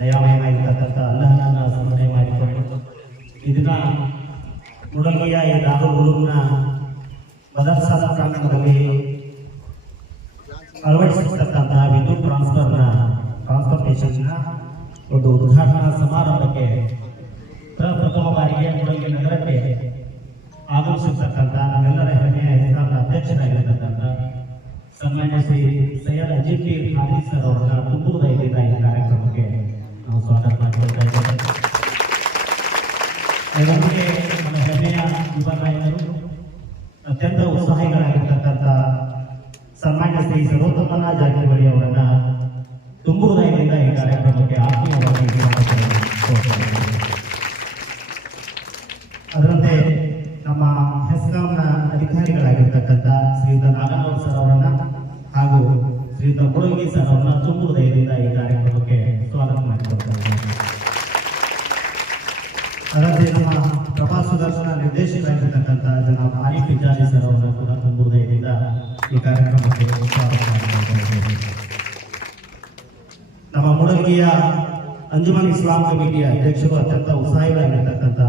ದಯಾಮಯವಾಗಿರ್ತಕ್ಕಂಥ ಅಲ್ಲಹನ ಸ್ಮರಣೆ ಮಾಡಿಕೊಂಡು ಇದನ್ನ ಮುಡಲ್ಗಿಯ ಈ ದಾರುಲ್ ಉಲೂಮ್ನ ಮದರ್ಸಾದ ಪ್ರಾಂಗಣದಲ್ಲಿ ಅಳವಡಿಸಿರ್ತಕ್ಕಂತಹ ವಿದ್ಯುತ್ ಟ್ರಾನ್ಸ್ಪೋರ್ಟೇಷನ್ನ ಒಂದು ಉದ್ಘಾಟನಾ ಸಮಾರಂಭಕ್ಕೆ ಪ್ರಥಮ ಬಾರಿಗೆ ಮುಡಲ್ಗಿ ನಗರಕ್ಕೆ ಆಗಮಿಸಿರ್ತಕ್ಕಂಥ ನಮ್ಮೆಲ್ಲರ ಹೆಮ್ಮೆಯ ಹೆಸರಾದ ಅಧ್ಯಕ್ಷರಾಗಿರ್ತಕ್ಕಂಥ ಸನ್ಮಾನ್ಯ ಶ್ರೀ ಸೈಯದ್ ಅಜೀಬ್ ಪೀರ್ ಖಾದಿ ಸರ್ ಅವರ ತುಂಬುವುದೈದಿಂದ ಈ ಕಾರ್ಯಕ್ರಮಕ್ಕೆ ನಾವು ಸ್ವಾಗತ ಮಾಡಿಕೊಳ್ತಾ ಇದ್ದೇವೆ. ಅದರೊಂದಿಗೆ ನಮ್ಮ ಹೆಮ್ಮೆಯ ಯುವ ನಾಯಕರು ಅತ್ಯಂತ ಉತ್ಸಾಹಿಗಳಾಗಿರ್ತಕ್ಕಂಥ ಸನ್ಮಾನ್ಯ ಶ್ರೀ ಸರ್ವೋತ್ತಮನ ಜಾರಕಿಹೊಳಿ ಅವರನ್ನ ತುಂಬುವುದೈದಿಂದ ಈ ಕಾರ್ಯಕ್ರಮಕ್ಕೆ ಆತ್ಮೀಯವಾಗಿ ಅದರಂತೆ ನಮ್ಮ ಹೆಸ್ಕಾಂನ ಅಧಿಕಾರಿಗಳಾಗಿರ್ತಕ್ಕಂಥ ಶ್ರೀಯುತ ನಾಗನೂರ್ ಸರ್ ಅವರನ್ನ ಹಾಗೂ ಶ್ರೀಯುತ ಮುಡಲ್ಗಿ ಸರ್ ಅವರನ್ನ ತುಂಬುವುದೈದಿಂದ ಈ ಕಾರ್ಯಕ್ರಮಕ್ಕೆ ಸ್ವಾಗತ ಮಾಡಿಕೊಳ್ತಾರೆ. ಅದರಂತೆ ನಮ್ಮ ಪ್ರಭಾ ಸುದರ್ಶನ ನಿರ್ದೇಶಕರಾಗಿರ್ತಕ್ಕಂಥ ಜನಾಬ್ ಆರಿಫ್ ಇಜಾಜಿ ಸರ್ ಅವರನ್ನ ಕೂಡ ತುಂಬುವುದೈದಿಂದ ಈ ಕಾರ್ಯಕ್ರಮಕ್ಕೆ ಸ್ವಾಗತ ಮಾಡಿಕೊಳ್ತಾರೆ. ನಮ್ಮ ಮುಡಲ್ಗಿಯ ಅಂಜುಮನ್ ಇಸ್ಲಾಂ ಕಮಿಟಿಯ ಅಧ್ಯಕ್ಷರು ಅತ್ಯಂತ ಉತ್ಸಾಹಿಗಳಾಗಿರ್ತಕ್ಕಂಥ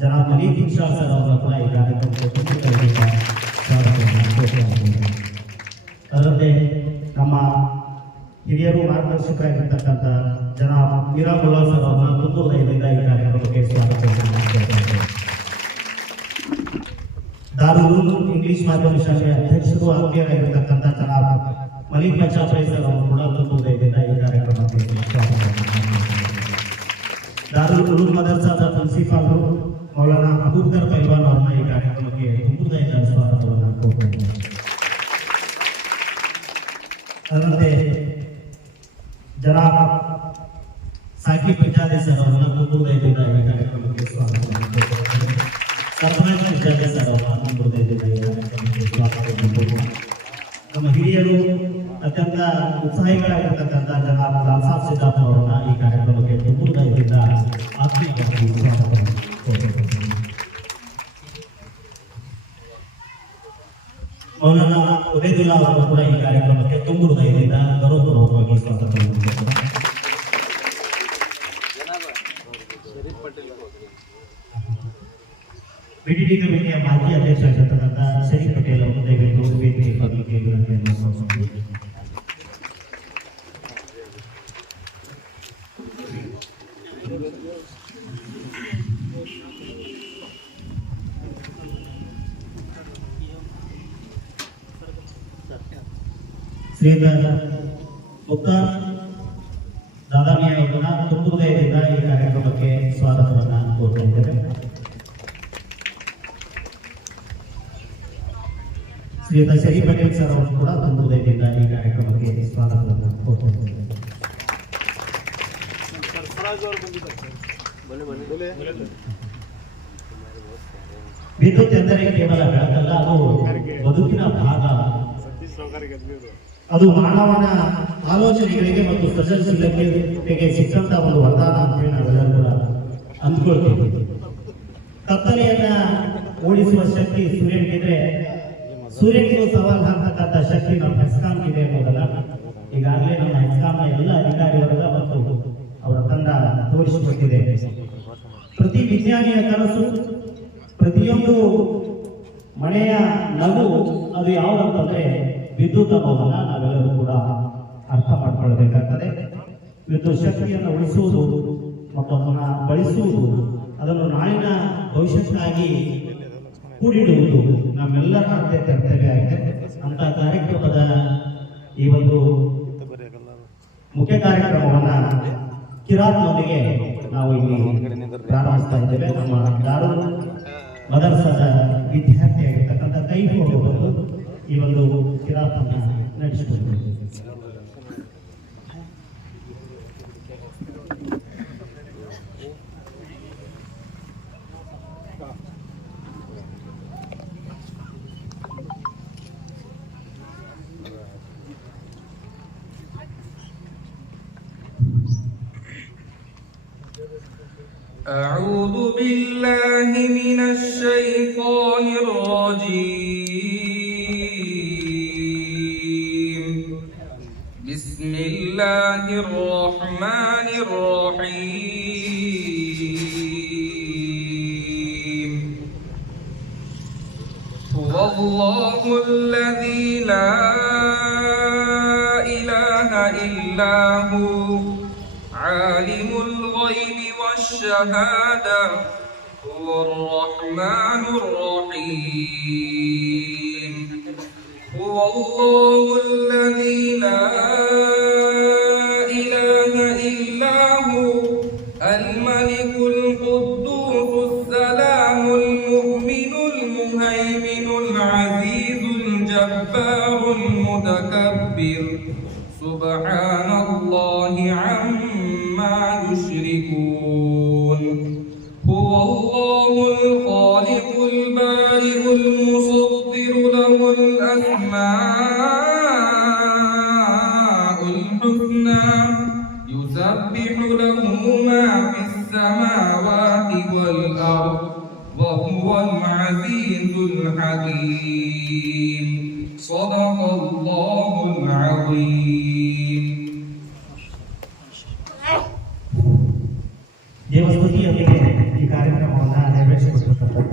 ಜನಾಬ್ ಮಲೀಕ್ ಇನ್ಶಾ ಸರ್ ಅವರ ಕೂಡ ಈ ಕಾರ್ಯಕ್ರಮಕ್ಕೆ ಅದರಂತೆ ನಮ್ಮ ಹಿರಿಯರು ಮಾರ್ಗದರ್ಶಕರಾಗಿರ್ತಕ್ಕಂಥ ಜನಾಬ್ ಮೀರಾಬುಲ್ಲಾ ಸರ್ ಅವರನ್ನ ತುಂಬುವುದೈದಿಂದ ಈ ಕಾರ್ಯಕ್ರಮಕ್ಕೆ ಸ್ವಾಗತ. ದಾರುಲ್ ಉಲೂಮ್ ಇಂಗ್ಲಿಷ್ ಮಾಧ್ಯಮ ಶಾಲೆಯ ಅಧ್ಯಕ್ಷರು ಆತ್ಮೀಯರಾಗಿರ್ತಕ್ಕಂಥ ಜನಾಬ್ ಮಲೀಕ್ ಮಚಾಪೈ ಸರ್ ಅವರು ಕೂಡ ತುಂಬುವುದೈದಿಂದ ಈ ಕಾರ್ಯಕ್ರಮಕ್ಕೆ ಸ್ವಾಗತ. ದಾರುಲ್ ಉಲೂಮ್ ಮದರ್ಸಾದ ಪ್ರಿನ್ಸಿಪಾಲರು ಮೌಲಾನಾ ಅಬೂಬಕರ್ ಪೈಲ್ವಾನ್ ಅವರನ್ನ ಈ ಕಾರ್ಯಕ್ರಮಕ್ಕೆ ತುಂಬುವುದೈದ ಸ್ವಾಗತವನ್ನು ಕೋರುತ್ತೇನೆ. ಅದರಂತೆ ಜನಾಬ್ ಸಾಕಿಬ್ ಇಜಾಜಿ ಸರ್ ಅವರನ್ನ ತುಂಬುವುದೈದಿಂದ ಈ ಕಾರ್ಯಕ್ರಮಕ್ಕೆ ಸ್ವಾಗತವನ್ನು ಕೋರುತ್ತೇನೆ. ಸರ್ಫರಾಜ್ ಇಜಾಜಿ ಸರ್ ಅವರನ್ನ ತುಂಬುವುದೈದಿಂದ ಈ ಕಾರ್ಯಕ್ರಮಕ್ಕೆ ಸ್ವಾಗತವನ್ನು ಕೋರುತ್ತೇನೆ. ನಮ್ಮ ಹಿರಿಯರು ಅತ್ಯಂತ ಉತ್ಸಾಹಿಗಳಾಗಿರ್ತಕ್ಕಂಥ ಜನಾಬ್ ಲಾಲ್ಸಾಬ್ ಸಿದ್ದಾರ್ಥ ಅವರನ್ನ ಈ ಕಾರ್ಯಕ್ರಮಕ್ಕೆ ತುಂಬುವುದೈದಿಂದ ಆತ್ಮೀಯವಾಗಿ ಸ್ವಾಗತವನ್ನು ಕೋರುತ್ತೇನೆ. ಮೌಲಾನಾ ಉಬೈದುಲ್ಲಾ ಅವರನ್ನು ಕೂಡ ಈ ಕಾರ್ಯಕ್ರಮಕ್ಕೆ ತುಂಬುವುದೈದಿಂದ ಗೌರವಪೂರ್ವಕವಾಗಿ ಸ್ವಾಗತವನ್ನು ಕೋರುತ್ತೇನೆ. ಬಿಡಿಡಿ ಕಮಿಟಿಯ ಮಾಜಿ ಅಧ್ಯಕ್ಷರಾಗಿರ್ತಕ್ಕಂಥ ಶರೀಫ್ ಪಟೇಲ್ ಅವರು ದಯವಿಟ್ಟು ವೇದಿಕೆ ಬರಲಿಕ್ಕೆ ಶ್ರೀಯುತ ಮುಕ್ತಾರ್ ದಾದಾಮಿ ಅವರನ್ನ ತುಂಬುವುದೈದಿಂದ ಈ ಕಾರ್ಯಕ್ರಮಕ್ಕೆ ಸ್ವಾಗತವನ್ನು ಕೋರುತ್ತಿದ್ದೇವೆ. ಶ್ರೀಯುತ ಶರೀಫ್ ಪಟೇಲ್ ಸರ್ ಅವರು ಕೂಡ ತುಂಬುವುದೈದಿಂದ ಈ ಕಾರ್ಯಕ್ರಮಕ್ಕೆ ಸ್ವಾಗತವನ್ನು ಕೋರುತ್ತಿದ್ದೇವೆ. ವಿದ್ಯುತ್ ಎಂದರೆ ಕೇವಲ ಬೆಳಕಲ್ಲ, ಅದು ಬದುಕಿನ ಭಾಗ. ಅದು ಮಾನವನ ಆಲೋಚನೆಗಳಿಗೆ ಮತ್ತು ಸೃಜನಶೀಲತೆಗೆ ಸಿಕ್ಕಂತ ಒಂದು ವರದಾನ ಅಂತ ಹೇಳಿ ನಾವೆಲ್ಲರೂ ಕೂಡ ಅಂದ್ಕೊಳ್ತೀವಿ. ಕತ್ತಲೆಯನ್ನ ಓಡಿಸುವ ಶಕ್ತಿ ಸೂರ್ಯನಿಗಿದ್ರೆ, ಸೂರ್ಯನಿಗೂ ಸವಾಲು ಹಾಕತಕ್ಕಂಥ ಶಕ್ತಿ ನಮ್ಮ ಹೆಸ್ಕಾಂಗಿದೆ ಅನ್ನೋದಲ್ಲ ಈಗಾಗಲೇ ನಮ್ಮ ಹೆಸ್ಕಾಂನ ಎಲ್ಲ ಅಧಿಕಾರಿ ವರ್ಗ ಮತ್ತು ಅವರ ತಂಡ ತೋರಿಸಿಕೊಟ್ಟಿದೆ. ಪ್ರತಿ ವಿಜ್ಞಾನಿಯ ಕನಸು, ಪ್ರತಿಯೊಂದು ಮನೆಯ ನಗು ಅದು ಯಾವುದಂತಂದ್ರೆ ವಿದ್ಯುತ್ ಅನ್ನೋದನ್ನ ನಾವೆಲ್ಲರೂ ಕೂಡ ಅರ್ಥ ಮಾಡ್ಕೊಳ್ಬೇಕಾಗ್ತದೆ. ವಿದ್ಯುತ್ ಶಕ್ತಿಯನ್ನು ಉಳಿಸುವುದು ಮತ್ತು ಅದನ್ನು ಬಳಸುವುದು, ಅದನ್ನು ನಾಳಿನ ಭವಿಷ್ಯಕ್ಕಾಗಿ ಕೂಡಿಡುವುದು ನಮ್ಮೆಲ್ಲರ ಆದ್ಯತೆ ಕರ್ತವ್ಯ ಆಗಿದೆ. ಅಂತ ಕಾರ್ಯಕ್ರಮದ ಈ ಒಂದು ಮುಖ್ಯ ಕಾರ್ಯಕ್ರಮವನ್ನ ಕಿರಾತ್ನೊಂದಿಗೆ ನಾವು ಇಲ್ಲಿ ಪ್ರಾರಂಭಿಸ್ತಾ ಇದ್ದೇವೆ. ನಮ್ಮ ದಾರುಲ್ ಮದರ್ಸಾದ ವಿದ್ಯಾರ್ಥಿಯಾಗಿರ್ತಕ್ಕಂಥ ಕೈಫೋಡು ಬಂದು ಈ ಒಂದು ಕಿರಾತನ್ನು ನಡೆಸಿಕೊಳ್ತೀವಿ. أعوذ بالله من الشيطان الرجيم بسم الله الرحمن الرحيم هو الله الذي لا إله إلا هو عالم الغيب والشهادة هو الرحمن الرحيم هو الله الذي لا إله إلا هو الملك القدوس السلام المؤمن المهيمن العزيز الجبار المتكبر سبحان الله عما يشركون هو الله الخالق البارئ المصور له الأسماء الحسنى يسبح له ما في السماوات والأرض وهو العزيز الحكيم صدق الله العظيم. ದೇವಸ್ತುತಿ ಅವರಿಗೆ ಈ ಕಾರ್ಯಕ್ರಮವನ್ನು ನೆರವೇರಿಸಿಕೊಟ್ಟಿರ್ತಕ್ಕಂಥ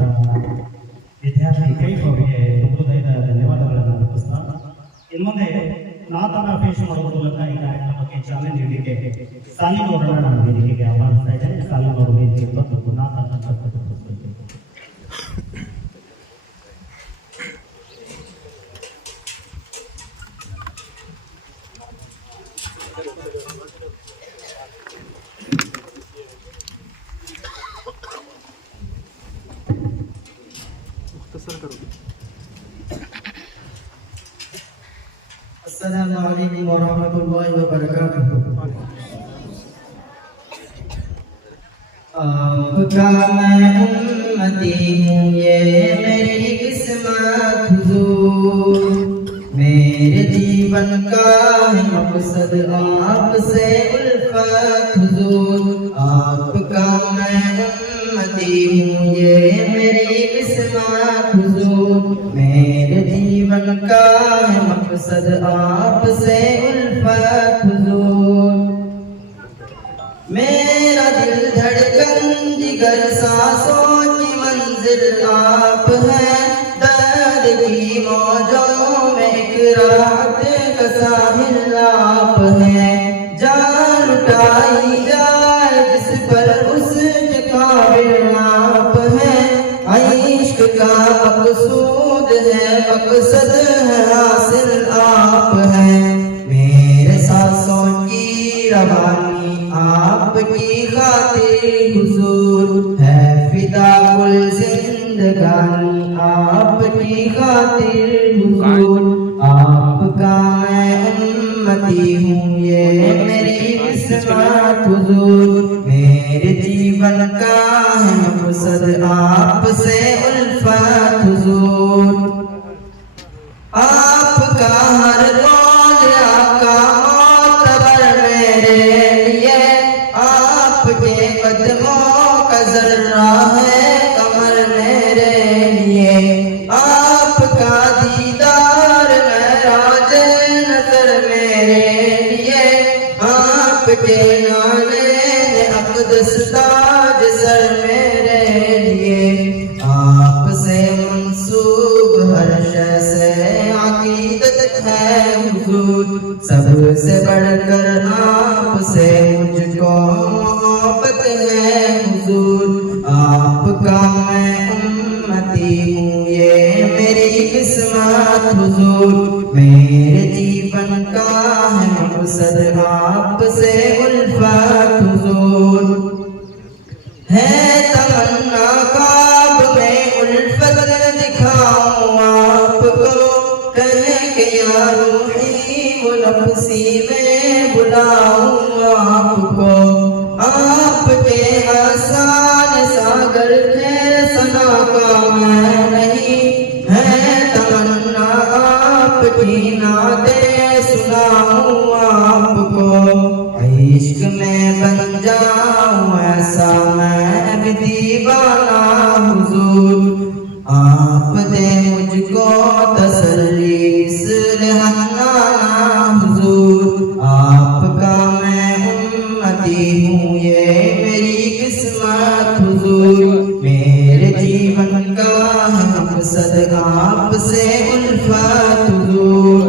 ವಿದ್ಯಾರ್ಥಿ ಕೈಫ್ ಅವರಿಗೆ ಹೃದಯದ ಧನ್ಯವಾದಗಳನ್ನು ಅರ್ಪಿಸ್ತಾ ಇನ್ನು ಮುಂದೆ ನಾತನ ಪೇಶ ಮಾಡುವ ಮೂಲಕ ಈ ಕಾರ್ಯಕ್ರಮಕ್ಕೆ ಚಾಲನೆ ನೀಡಲಿಕ್ಕೆ ಸಾಲಿನ್ ಅವರನ್ನು ನಾನು ವೇದಿಕೆಗೆ ಆಹ್ವಾನಿಸ್ತಾ ಇದ್ದೇನೆ. ಸಾಲಿನ್ ಅವರು ವೇದಿಕೆಗೆ ಬಂದು ನಾತನ अस्सलामु अलैकुम वरहमतुल्लाहि वबरकातुहू। आपका मैं उम्मती हूँ ये मेरी किस्मत हुजूर, मेरे जीवन का है मकसद आपसे उल्फत हुजूर। आपका मैं उम्मती हूँ ये मेरी किस्मत हुजूर, मेरे जीवन का है मकसद आपसे उल्फत हुजूर। मेरा दिल धड़कन जिगर सांसों की मंजिल आप हैं, दर्द की मौजों में एक राहत का साहिल आप हैं। जान उठाई जाए जिस पर उसके काबिल आप हैं, इश्क का मकसूद है मकसद है हासिल आप हैं। मेरे सांसों की रवानी आपकी खातिर हुजूर है, फिदा कुल जिंदगानी आपकी खातिर हुजूर। आपका मैं उम्मती हूँ ये मेरी किस्मत हुजूर, मेरे जीवन का है मकसद आपसे उल्फत हुजूर। आपका हर कौल आका मोतबर मेरे लिए, आपके कदमों का जर्रा है कमर मेरे लिए। आपका दीदार महराज नजर मेरे लिए, आपके नाले अक़दस ताज सर मेरे लिए। आपसे मंसूब हर शय से अकीदत है हुजूर, सबसे बढ़कर आपसे मुझको मोहब्बत है हुजूर। आपका मैं उम्मती हूँ ये मेरी किस्मत हुजूर, मेरे जीवन का है मकसद आपसे उल्फत हुजूर। है तमन्ना ख्वाब में उल्फत दिखाऊं आपको, कहे के या रूही नफ्सी में बुलाऊं आपको। आपके आसान सागर के सना का मैं नहीं, है तमन्ना आपकी नाते सुनाऊं आपको। इश्क में बन जाऊं ऐसा मैं दीवाना हुजूर, आप दे मुझको तसल्ली इस रहना हुजूर, आपका मैं उम्मती हूँ ये मेरी किस्मत हुजूर, मेरे जीवन का है मकसद आपसे उल्फत हुजूर,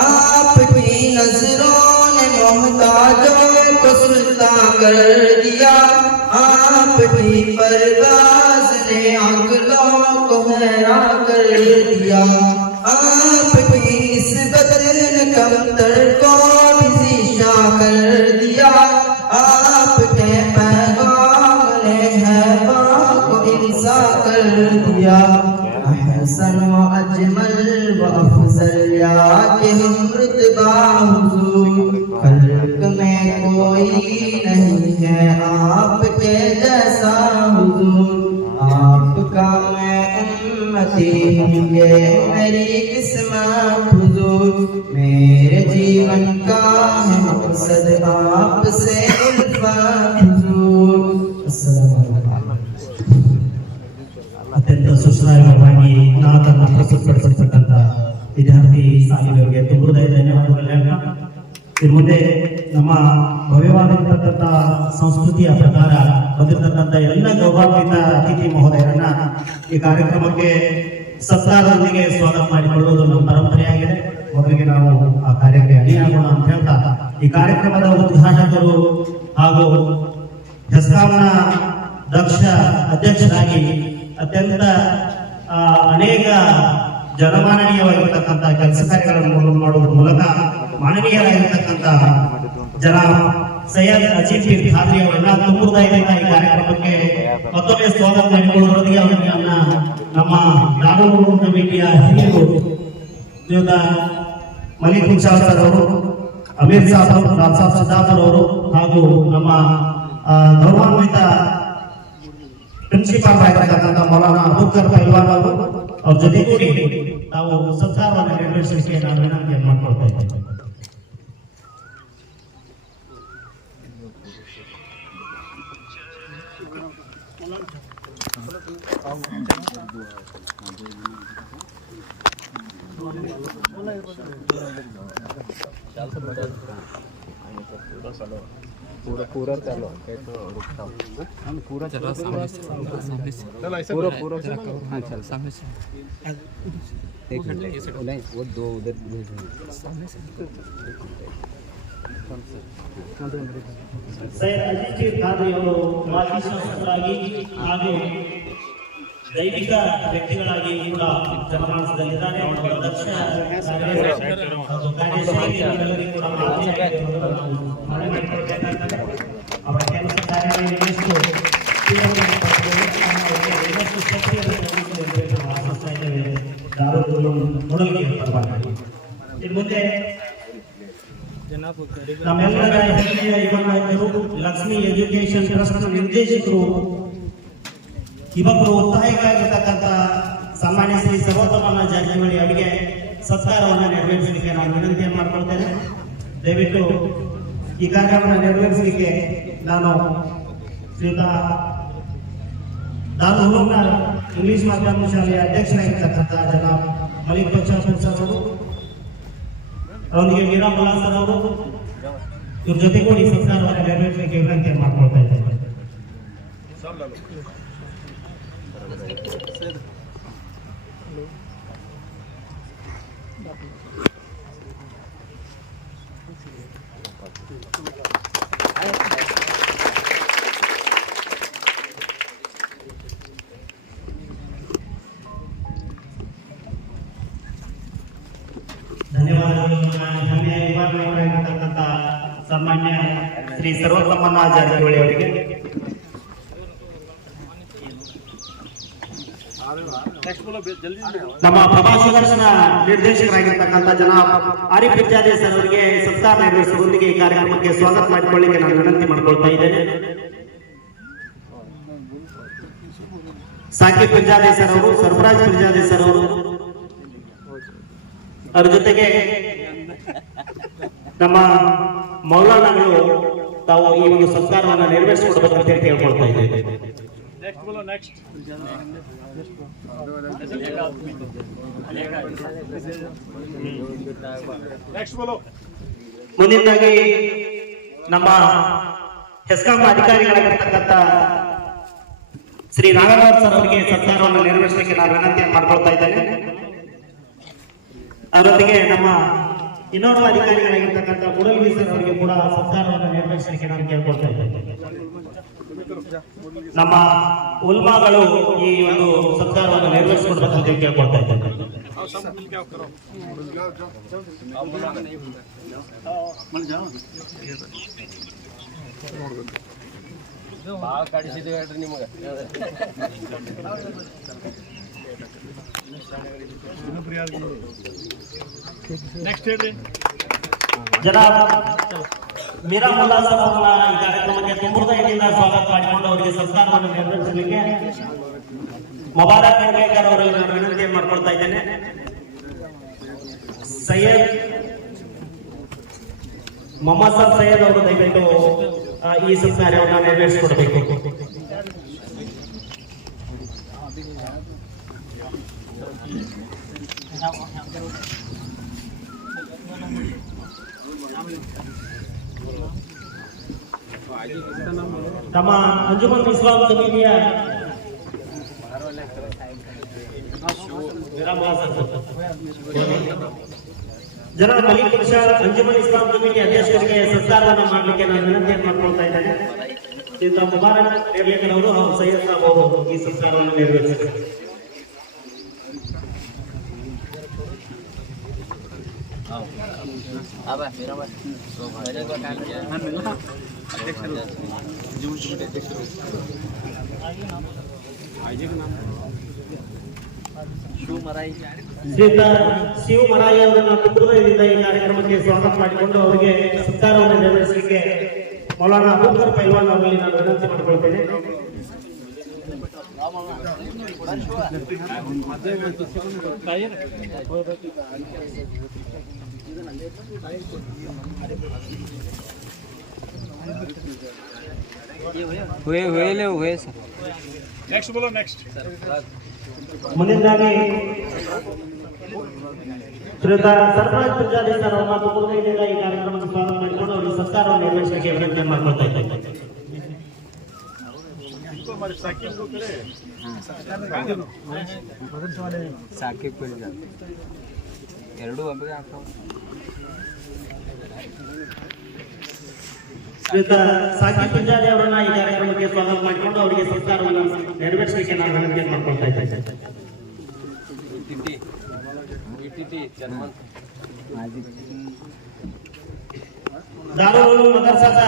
आपकी नजरों ने मोहताजों को सुल्तान कर दिया, आपकी परवाज़ ने अक़लों को हैरान कर दिया, आपकी निस्बत ने कमतर को भी ज़ीशा कर दिया, आपके पैगाम ने हैवा को इंसा कर दिया, अहसन व अजमल व अफजल या के हम रुतबा हुजूर, खल्क में कोई नहीं है आपके जैसा हुजूर, आपका मैं उम्मती हूँ ये मेरी किस्मत हुजूर, मेरे जीवन का है मकसद आपसे उल्फत हुजूर। अस्सलामु अलैकुम। ಅತ್ಯಂತ ಸುಶ್ರಾವ್ಯವಾಗಿ ನಾದನ್ನು ಪ್ರಸ್ತುತಪಡಿಸಿರ್ತಕ್ಕಂಥ ವಿದ್ಯಾರ್ಥಿ ಸಾಲಿಗರಿಗೆ ತುಂಬ ಧನ್ಯವಾದಗಳು ಹೇಳ್ತಾ ಇನ್ನು ಮುಂದೆ ನಮ್ಮ ಭವ್ಯವಾಗಿರ್ತಕ್ಕಂಥ ಸಂಸ್ಕೃತಿಯ ಪ್ರಕಾರ ಬಂದಿರತಕ್ಕಂಥ ಎಲ್ಲ ಗೌರವಾನ್ವಿತ ಅತಿಥಿ ಮಹೋದಯರನ್ನ ಈ ಕಾರ್ಯಕ್ರಮಕ್ಕೆ ಸತ್ಕಾರದೊಂದಿಗೆ ಸ್ವಾಗತ ಮಾಡಿಕೊಳ್ಳುವುದು ನಮ್ಮ ಪರಂಪರೆಯಾಗಿದೆ. ಮೊದಲಿಗೆ ನಾವು ಆ ಕಾರ್ಯಕ್ಕೆ ಅಣಿಯಾಗೋಣ ಅಂತ ಹೇಳ್ತಾ ಈ ಕಾರ್ಯಕ್ರಮದ ಉದ್ಘಾಟಕರು ಹಾಗೂ ಹೆಸ್ಕಾಂನ ದಕ್ಷ ಅಧ್ಯಕ್ಷರಾಗಿ ಅತ್ಯಂತ ಅನೇಕ ಜನಮಾನನೀಯವಾಗಿರ್ತಕ್ಕಂಥ ಕೆಲಸ ಕಾರ್ಯಗಳನ್ನು ಮಾಡುವುದರ ಮೂಲಕ ಮಾನವೀಯರಾಗಿರ್ತಕ್ಕಂಥ ಜನಾಬ್ ಸೈಯದ್ ಅಜೀಜ್ ಪೀರ್ ಖಾದ್ರಿ ಅವರೆಲ್ಲ ತುಂಬುವುದಾಗಿದ್ದ ಈ ಕಾರ್ಯಕ್ರಮಕ್ಕೆ ಮತ್ತೊಮ್ಮೆ ಸ್ವಾಗತ ಮಾಡಿಕೊಳ್ಳುವುದರೊಂದಿಗೆ ಅವರನ್ನ ನಮ್ಮ ದಾನೂರು ಕಮಿಟಿಯ ಹಿರಿಯರು ಶ್ರೀಯುತ ಮಲಿಕ್ ಮುಕ್ಷಾಲ್ ಸರ್ ಅವರು, ಅಮೀರ್ ಸಾಬ್, ರಾಮ್ ಸಾಬ್ ಸಿದ್ದಾಪುರ್ ಅವರು ಹಾಗೂ ನಮ್ಮ ಗೌರವಾನ್ವಿತ ಪ್ರಿನ್ಸಿಪಾಲ್ ಆಗಿರ್ತಕ್ಕಂಥ ಮೌಲಾನಾ ಅಬೂಬಕರ್ ಪೈಲ್ವಾನ್ ಅವರು ಅವ್ರ ಜೊತೆಗೂಡಿ ನಾವು ಸತ್ಕಾರವನ್ನು ನೆರವೇರಿಸಲಿಕ್ಕೆ ನಾನು ವಿನಂತಿಯನ್ನು ಮಾಡ್ಕೊಳ್ತಾ ಇದ್ದೇನೆ. पूरा चलो रुकता हूँ हम पूरा चलो सामने से पूरा हाँ चल सामने से एक नहीं वो दो उधर सामने से ಸೈಯದ್ ಅಜೀಜ್ ಪೀರ್ ಖಾದ್ರಿ ಅವರು ಮಾಜಿ ಶಾಸಕರಾಗಿ ಹಾಗೂ ದೈವಿಕ ವ್ಯಕ್ತಿಗಳಾಗಿ ಕೂಡ ಜನಮಾನಸದಲ್ಲಿದ್ದಾರೆ. ಅವರ ದಕ್ಷ ಹಾಗೂ ಕಾರ್ಯಶೈಲಿಗಳಿಗೂ ಕೂಡ ಅವರ ಕೆಲಸ ಕಾರ್ಯಗಳು ಇನ್ನಷ್ಟು ಇನ್ನಷ್ಟು ಶಕ್ತಿಯನ್ನು ಆಶಿಸ್ತಾ ಇದ್ದೇವೆ. ನೋಡಲಿಕ್ಕೆ ಇನ್ನು ಮುಂದೆ ನಮ್ಮೆಲ್ಲರ ಹೆಮ್ಮೆಯ ಯುವ ನಾಯಕರು, ಲಕ್ಷ್ಮಿ ಎಜುಕೇಶನ್ ಟ್ರಸ್ಟ್ ನಿರ್ದೇಶಕರು, ಯುವಕರು ಒತ್ತಾಯಕಾಗಿರ್ತಕ್ಕಂಥ ಸನ್ಮಾನ್ಯ ಶ್ರೀ ಸರ್ವೋತ್ತಮ ಜಾರಕಿಹೊಳಿ ಅವರಿಗೆ ಸತ್ಕಾರವನ್ನು ನೆರವೇರಿಸಲಿಕ್ಕೆ ನಾನು ವಿನಂತಿಯನ್ನು ಮಾಡಿಕೊಳ್ತೇನೆ. ದಯವಿಟ್ಟು ಈ ಕಾರ್ಯವನ್ನು ನೆರವೇರಿಸಲಿಕ್ಕೆ ನಾನು ಶ್ರೀಯುತ ದಾನೂರ್ನ ಇಂಗ್ಲಿಷ್ ಮಾಧ್ಯಮ ಶಾಲೆಯ ಅಧ್ಯಕ್ಷರಾಗಿರ್ತಕ್ಕಂಥ ಜನ ಮಲಿಕ್ ಮುಕ್ಷಾಲ್ ಸರ್ ಅವರು, ಅವರೊಂದಿಗೆ ಮೀರಾ ಮುಲ್ಲಾ ಸರ್ ಅವರು, ಇವ್ರ ಜೊತೆಗೂಡಿ ಸತ್ಕಾರವನ್ನು ನೆರವೇರಿಸಲಿಕ್ಕೆ ವಿನಂತಿಯನ್ನು ಮಾಡ್ಕೊಳ್ತಾ ಇದ್ದೇನೆ. ಧನ್ಯವಾದಗಳು. ಹೆಮ್ಮೆಯ ವಿಭಾಗವಾಗಿರ್ತಕ್ಕಂಥ ಸನ್ಮಾನ್ಯ ಶ್ರೀ ಸರ್ವೋತ್ತಮ ಜಾರಕಿಹೊಳಿ ಅವರಿಗೆ. ನಮ್ಮ ಪ್ರವಾಸೋದರ್ಶನ ನಿರ್ದೇಶಕರಾಗಿರ್ತಕ್ಕಂಥ ಜನಾಬ್ ಆರಿಫ್ ಪಿರ್ಜಾದೆ ಸರ್ ಅವರಿಗೆ ಸತ್ಕಾರ ನೆರವೇರಿಸುವುದರೊಂದಿಗೆ ಈ ಕಾರ್ಯಕ್ರಮಕ್ಕೆ ಸ್ವಾಗತ ಮಾಡಿಕೊಳ್ಳಿಕ್ಕೆ ನಾನು ವಿನಂತಿ ಮಾಡಿಕೊಳ್ತಾ ಇದ್ದೇನೆ. ಸಾಕಿಬ್ ಪಿರ್ಜಾದೆ ಸರ್ ಅವರು, ಸರ್ಫರಾಜ್ ಪಿರ್ಜಾದೆ ಸರ್ ಅವರು, ಅವರ ಜೊತೆಗೆ ನಮ್ಮ ಮೌಲಾನಾಗಳು ತಾವು ಈ ಒಂದು ಸತ್ಕಾರವನ್ನು ನೆರವೇರಿಸಿಕೊಡಬೇಕಂತ ಕೇಳ್ಕೊಳ್ತಾ ಇದ್ದೇವೆ. ಮುಂದಿನದಾಗಿ ನಮ್ಮ ಹೆಸ್ಕಾಂ ಅಧಿಕಾರಿಗಳಾಗಿರ್ತಕ್ಕಂಥ ಶ್ರೀ ನಾಗರಾಜ್ ಸರ್ ಅವರಿಗೆ ಸತ್ಕಾರವನ್ನು ನೆರವೇರಿಸಲಿಕ್ಕೆ ನಾನು ವಿನಂತಿಯನ್ನು ಮಾಡ್ಕೊಳ್ತಾ ಇದ್ದೇನೆ. ಅವರೊಂದಿಗೆ ನಮ್ಮ ಇನ್ನೋರ್ವ ಅಧಿಕಾರಿಗಳಾಗಿರ್ತಕ್ಕಂಥ ಮುಡಲ್ಗಿ ಸರ್ ಅವರಿಗೆ ಕೂಡ ಸತ್ಕಾರವನ್ನು ನೆರವೇರಿಸಲಿಕ್ಕೆ ನಾನು ಕೇಳ್ಕೊಳ್ತಾ ಇದ್ದೇನೆ. ನಮ್ಮ ಉಲ್ಮಾಗಳು ಈ ಒಂದು ಸತ್ಕಾರವನ್ನು ನೆರವೇರಿಸಿಕೊಡ್ಬೇಕಂತ ಕೇಳ್ಕೊಳ್ತಾ ಇದ್ದೇನೆ. ಭಾಳ ಕಾಡಿಸಿದ್ವಿ ಹೇಳ್ರಿ ನಿಮ್ಗೆ. ಜನಾಬ್ ಮೀರಾ ಮುಲ್ಲಾ ಸರ್ ಅವರನ್ನ ಈ ಕಾರ್ಯಕ್ರಮಕ್ಕೆ ತುಂಬುವುದರಿಂದ ಸ್ವಾಗತ ಮಾಡಿಕೊಂಡು ಅವರಿಗೆ ಸತ್ಕಾರವನ್ನು ನೆರವೇರಿಸಲಿಕ್ಕೆ ಮುಬಾರಕ್ ಹೆಂಗೇಕರ್ ಅವರಿಗೆ ನಾನು ವಿನಂತಿಯನ್ನು ಮಾಡ್ಕೊಳ್ತಾ ಇದ್ದೇನೆ. ಸೈಯದ್ ಮೊಹಮ್ಮದ್ ಸಾಬ್ ಸೈಯದ್ ಅವರು ದಯವಿಟ್ಟು ಈ ಸತ್ಕಾರ್ಯವನ್ನು ನೆರವೇರಿಸಿಕೊಡ್ಬೇಕು. ನಮ್ಮ ಅಂಜುಮನ್ ಇಸ್ಲಾಂ ಕಮಿಟಿಯ ಜನ ಮಲಿಕ್ ಪ್ರಸಾದ್ ಅಂಜುಮನ್ ಇಸ್ಲಾಂ ಕಮಿಟಿ ಅಧ್ಯಕ್ಷರಿಗೆ ಸತ್ಕಾರವನ್ನು ಮಾಡಲಿಕ್ಕೆ ನಾನು ವಿನಂತಿಯನ್ನು ಮಾಡ್ಕೊಳ್ತಾ ಇದ್ದೇನೆ. ಇಂಥ ಮುಬಾರಕ್ ನೇರ್ಲೇಕರ್ ಅವರು ಹಾಗೂ ಸೈಯದ್ ಸಾಬ್ ಅವರು ಈ ಸತ್ಕಾರವನ್ನು ನೆರವೇರಿಸಿದ್ದಾರೆ. ಶ್ರೀಯುತ ಶಿವ ಮರಾಯಿ ಅವರನ್ನು ತುಂಬುವುದರಿಂದ ಈ ಕಾರ್ಯಕ್ರಮಕ್ಕೆ ಸ್ವಾಗತ ಮಾಡಿಕೊಂಡು ಅವರಿಗೆ ಸತ್ಕಾರವನ್ನು ನೆರವೇರಿಸಲಿಕ್ಕೆ ಮೌಲಾನಾ ಅಬೂಬಕರ್ ಪೈಲ್ವಾನ್ ಅವರಲ್ಲಿ ನಾನು ವಿನಂತಿ ಮಾಡಿಕೊಳ್ತೇನೆ. हुए सर. नेक्स्ट बोलो नेक्स्ट. ಮುಂದಿನದಾಗಿ ಶ್ರೀಯುತ ಸರ್ಫರಾಜ್ ಪೂಜಾರಿ ಸರ್ ಅವರನ್ನ ತುಂಬುವುದರಿಂದ ಈ ಕಾರ್ಯಕ್ರಮಕ್ಕೆ ಸ್ವಾಗತ ಮಾಡಿಕೊಂಡು ಅವರಿಗೆ ಸತ್ಕಾರವನ್ನು ನೆರವೇರಿಸಲಿಕ್ಕೆ ವಿನಂತಿ ಮಾಡ್ಕೊಳ್ತಾ ಇದ್ದೇನೆ. ಸಾಕಿಬ್ ಎರಡು ಒಬ್ಬಗೆ ಹಾಕೋ. ಶ್ರೀಯುತ ಸಾಕಿಬ್ ಪೂಜಾರಿ ಅವರನ್ನ ಈ ಕಾರ್ಯಕ್ರಮಕ್ಕೆ ಸ್ವಾಗತ ಮಾಡಿಕೊಂಡು ಅವರಿಗೆ ಸತ್ಕಾರವನ್ನು ನೆರವೇರಿಸಲಿಕ್ಕೆ ನಾನು ವಿನಂತಿ ಮಾಡ್ಕೊಳ್ತಾ ಇದ್ದೇನೆ. ದಾರುಲ್ ಮದರ್ಸಾದ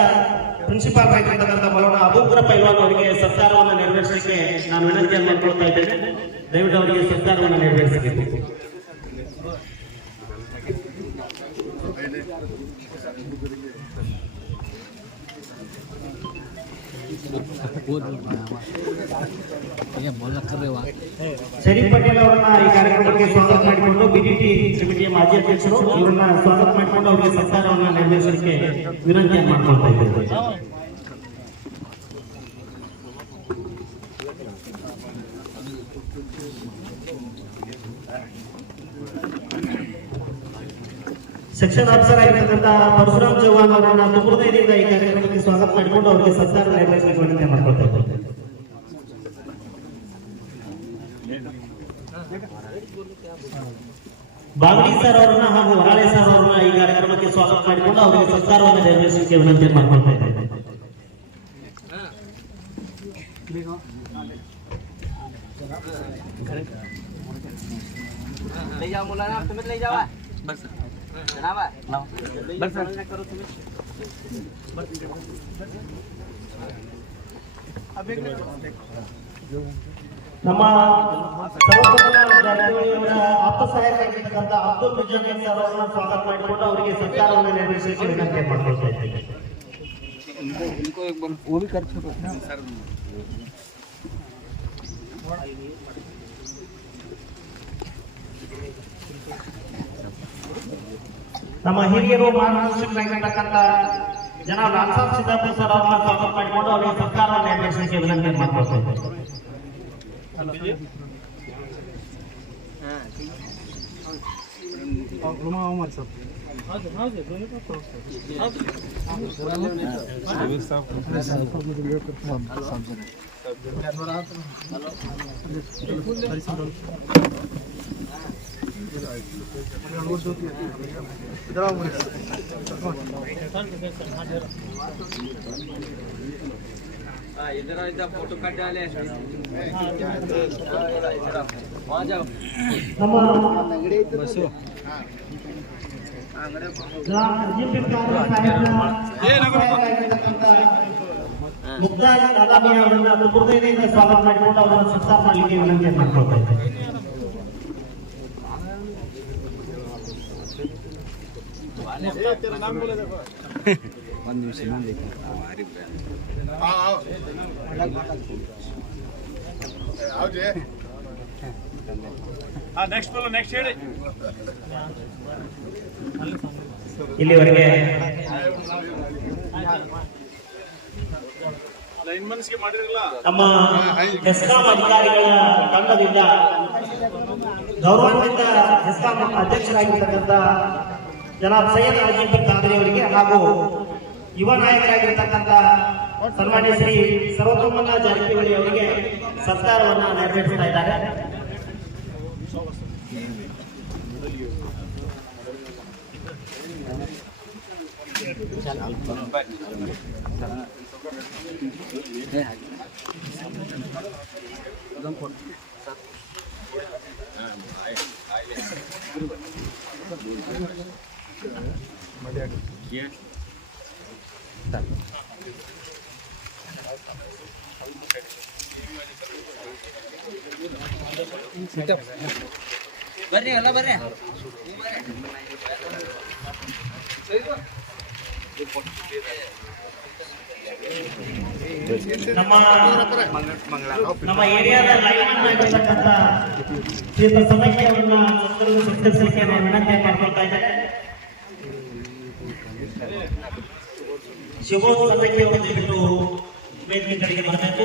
ಪ್ರಿನ್ಸಿಪಾಲ್ ಆಗಿರ್ತಕ್ಕಂಥ ಮೌಲಾನಾ ಅಬೂಬಕರ್ ಪೈಲ್ವಾನ್ ಅವರಿಗೆ ಸತ್ಕಾರವನ್ನು ನೆರವೇರಿಸಲಿಕ್ಕೆ ನಾನು ವಿನಂತಿಯನ್ನು ಮಾಡ್ಕೊಳ್ತಾ ಇದ್ದೇನೆ. ದಯವಿಟ್ಟು ಅವರಿಗೆ ಸತ್ಕಾರವನ್ನು ನೆರವೇರಿಸಬೇಕು. ಶರೀಫ್ ಪಟೇಲ್ ಅವರನ್ನ ಈ ಕಾರ್ಯಕ್ರಮಕ್ಕೆ ಸ್ವಾಗತ ಮಾಡಿಕೊಂಡು ಬಿಡಿಟಿ ಕಮಿಟಿಯ ಮಾಜಿ ಅಧ್ಯಕ್ಷರು ಇವರನ್ನ ಸ್ವಾಗತ ಮಾಡಿಕೊಂಡು ಅವರಿಗೆ ಸತ್ಕಾರವನ್ನು ನೆರವೇರಿಸಲಿಕ್ಕೆ ವಿನಂತಿಯನ್ನು ಮಾಡ್ಕೊಳ್ತಾ ಇದ್ದೇವೆ. ಸೆಕ್ಷನ್ ಆಫೀಸರ್ ಆಗಿರ್ತಕ್ಕಂಥ ಪರಶುರಾಮ್ ಚೌಹಾಣ್ ಅವರನ್ನ ತುಂಬುವುದರಿಂದ ಈ ಕಾರ್ಯಕ್ರಮಕ್ಕೆ ಸ್ವಾಗತ ಮಾಡಿಕೊಂಡು ಅವರಿಗೆ ಸತ್ಕಾರ ನೆರವೇರಿಸಲಿಕ್ಕೆ ವಿನಂತಿ ಮಾಡ್ಕೊಳ್ತಾ ಇದ್ದೇವೆ. ಬಾಗಡಿ ಸರ್ ಅವರನ್ನ ಹಾಗೂ ವರಾಳೆ ಸರ್ ಅವರನ್ನ ಈ ಕಾರ್ಯಕ್ರಮಕ್ಕೆ ಸ್ವಾಗತ ಮಾಡಿಕೊಂಡು ಅವರಿಗೆ ಸತ್ಕಾರವನ್ನು ನೆರವೇರಿಸಲಿಕ್ಕೆ ವಿನಂತಿ ಮಾಡ್ಕೊಳ್ತಾ ಇದ್ದೇವೆ. ले जाओ मौलाना, आप तुम्हें ले जाओ बस जनाब बस करो तुम्हें ನಮ್ಮ ಸರ್ವಪ್ರಥಮ ವಿದ್ಯಾರ್ಥಿಗಳ ಆಪ್ತ ಸಹಾಯಕರಾಗಿರ್ತಕ್ಕಂಥ ಅಬ್ದುಲ್ ಮುಜಾಮಿಲ್ ಸರ್ ಅವರನ್ನ ಸ್ವಾಗತ ಮಾಡಿಕೊಂಡು ಅವರಿಗೆ ಸತ್ಕಾರವನ್ನು ನೆರವೇರಿಸಲಿಕ್ಕೆ ವಿನಂತಿ ಮಾಡ್ಕೊಳ್ತಾ ಇದ್ದೇವೆ. इनको एक बार वो भी कर छोड़ो सर. ನಮ್ಮ ಹಿರಿಯರು ಮಾರ್ಗದರ್ಶಕರಾಗಿರ್ತಕ್ಕಂಥ ಜನ ಲಾಲ್ ಸಾಬ್ ಸಿದ್ದಾಪುರ ಸರ್ ಅವರನ್ನ ಸ್ವಾಗತ ಮಾಡಿಕೊಂಡು ಅವರಿಗೆ ಸತ್ಕಾರವನ್ನು ನೆರವೇರಿಸಲಿಕ್ಕೆ ವಿನಂತಿ ಮಾಡ್ಕೊಳ್ತಾ ಇದ್ದೇವೆ. इधर फोटो काट डाले वहाँ जाओ बसो ಮುಗ್ಧ ಅದಾಮಿ ಅವರನ್ನ ಹೃದಯದಿಂದ ಸ್ವಾಗತ ಮಾಡಿಕೊಂಡು ಅವರನ್ನು ಸತ್ಕಾರ ಮಾಡಲಿಕ್ಕೆ ವಿನಂತಿ ಮಾಡ್ಕೊಳ್ತಾ ಇದ್ದೇನೆ. ಒಂದು ನಿಮಿಷ ನೆಕ್ಸ್ಟ್ ಹೇಳಿ. ಇಲ್ಲಿವರೆಗೆ ನಮ್ಮ ಹೆಸ್ಕಾಂ ಅಧಿಕಾರಿಗಳ ತಂಡದಿಂದ ಗೌರವಾನ್ವಿತ ಹೆಸ್ಕಾಂ ಅಧ್ಯಕ್ಷರಾಗಿರ್ತಕ್ಕಂಥ ಜನಾಬ್ ಸೈಯದ್ ಅಜೀಬ್ ಖಾದ್ರಿ ಅವರಿಗೆ ಹಾಗೂ ಯುವ ನಾಯಕರಾಗಿರ್ತಕ್ಕಂಥ ಸನ್ಮಾನ್ಯ ಶ್ರೀ ಸರ್ವತೋಮುಖ ಜಾರಕಿಹೊಳಿ ಅವರಿಗೆ ಸತ್ಕಾರವನ್ನು ನೆರವೇರಿಸ್ತಾ ಇದ್ದಾರೆ. ಬರ್ರಿ ಎಲ್ಲ ಬರ್ರಿ ನಮ್ಮ ಏರಿಯಾದ ಲೈನ್ ಆಗಿರ್ತಕ್ಕಂಥ ಶ್ರೀಯುತ ಸದಕ್ಕೆ ಅವರನ್ನ ಸತ್ಕರಿಸಲಿಕ್ಕೆ ನಾವು ವಿನಂತಿ ಮಾಡ್ಕೊಳ್ತಾ ಇದ್ದಾರೆ. ಶಿವಮೊಗ್ಗ ಸದಕ್ಕೆ ಅವರು ಬಿಟ್ಟು ವೇದಿಕೆ ಕಡೆಗೆ ಬರಬೇಕು.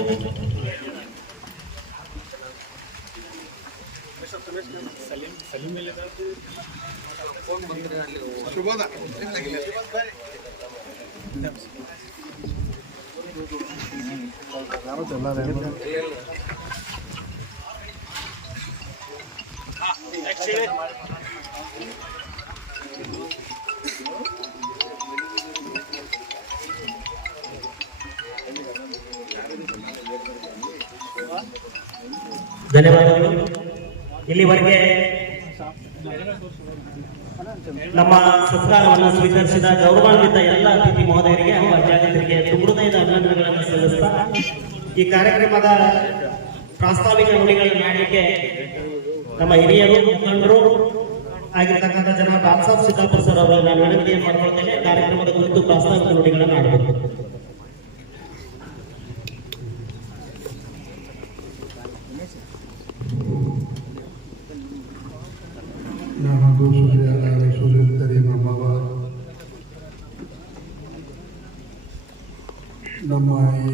ಧನ್ಯವಾದಗಳು. ಇಲ್ಲಿವರೆಗೆ ನಮ್ಮ ಸತ್ಕಾರವನ್ನು ಸ್ವೀಕರಿಸಿದ ಗೌರವಾನ್ವಿತ ಎಲ್ಲ ಅತಿಥಿ ಮಹೋದಯರಿಗೆ ಹಾಗೂ ಅಧ್ಯಾಪಕರಿಗೆ ಹೃದಯದ ಅಭಿನಂದನೆಗಳನ್ನು ಸಲ್ಲಿಸ್ತಾ ಈ ಕಾರ್ಯಕ್ರಮದ ಪ್ರಾಸ್ತಾವಿಕ ನುಡಿಗಳನ್ನು ಮಾಡಲಿಕ್ಕೆ ನಮ್ಮ ಹಿರಿಯರು ಮುಖಂಡರು ಆಗಿರ್ತಕ್ಕಂಥ ಜನ ಬಾಬಾಸಾಹೇಬ್ ಸಿದ್ದಾಪುರ ಸರ್ ಅವರು ನಾನು ವಿನಂತಿ ಮಾಡ್ಕೊಳ್ತೇನೆ. ಕಾರ್ಯಕ್ರಮದ ಕುರಿತು ಪ್ರಾಸ್ತಾವಿಕ ನುಡಿಗಳನ್ನು ಆಡಬೇಕು. ನಮ್ಮ ಈ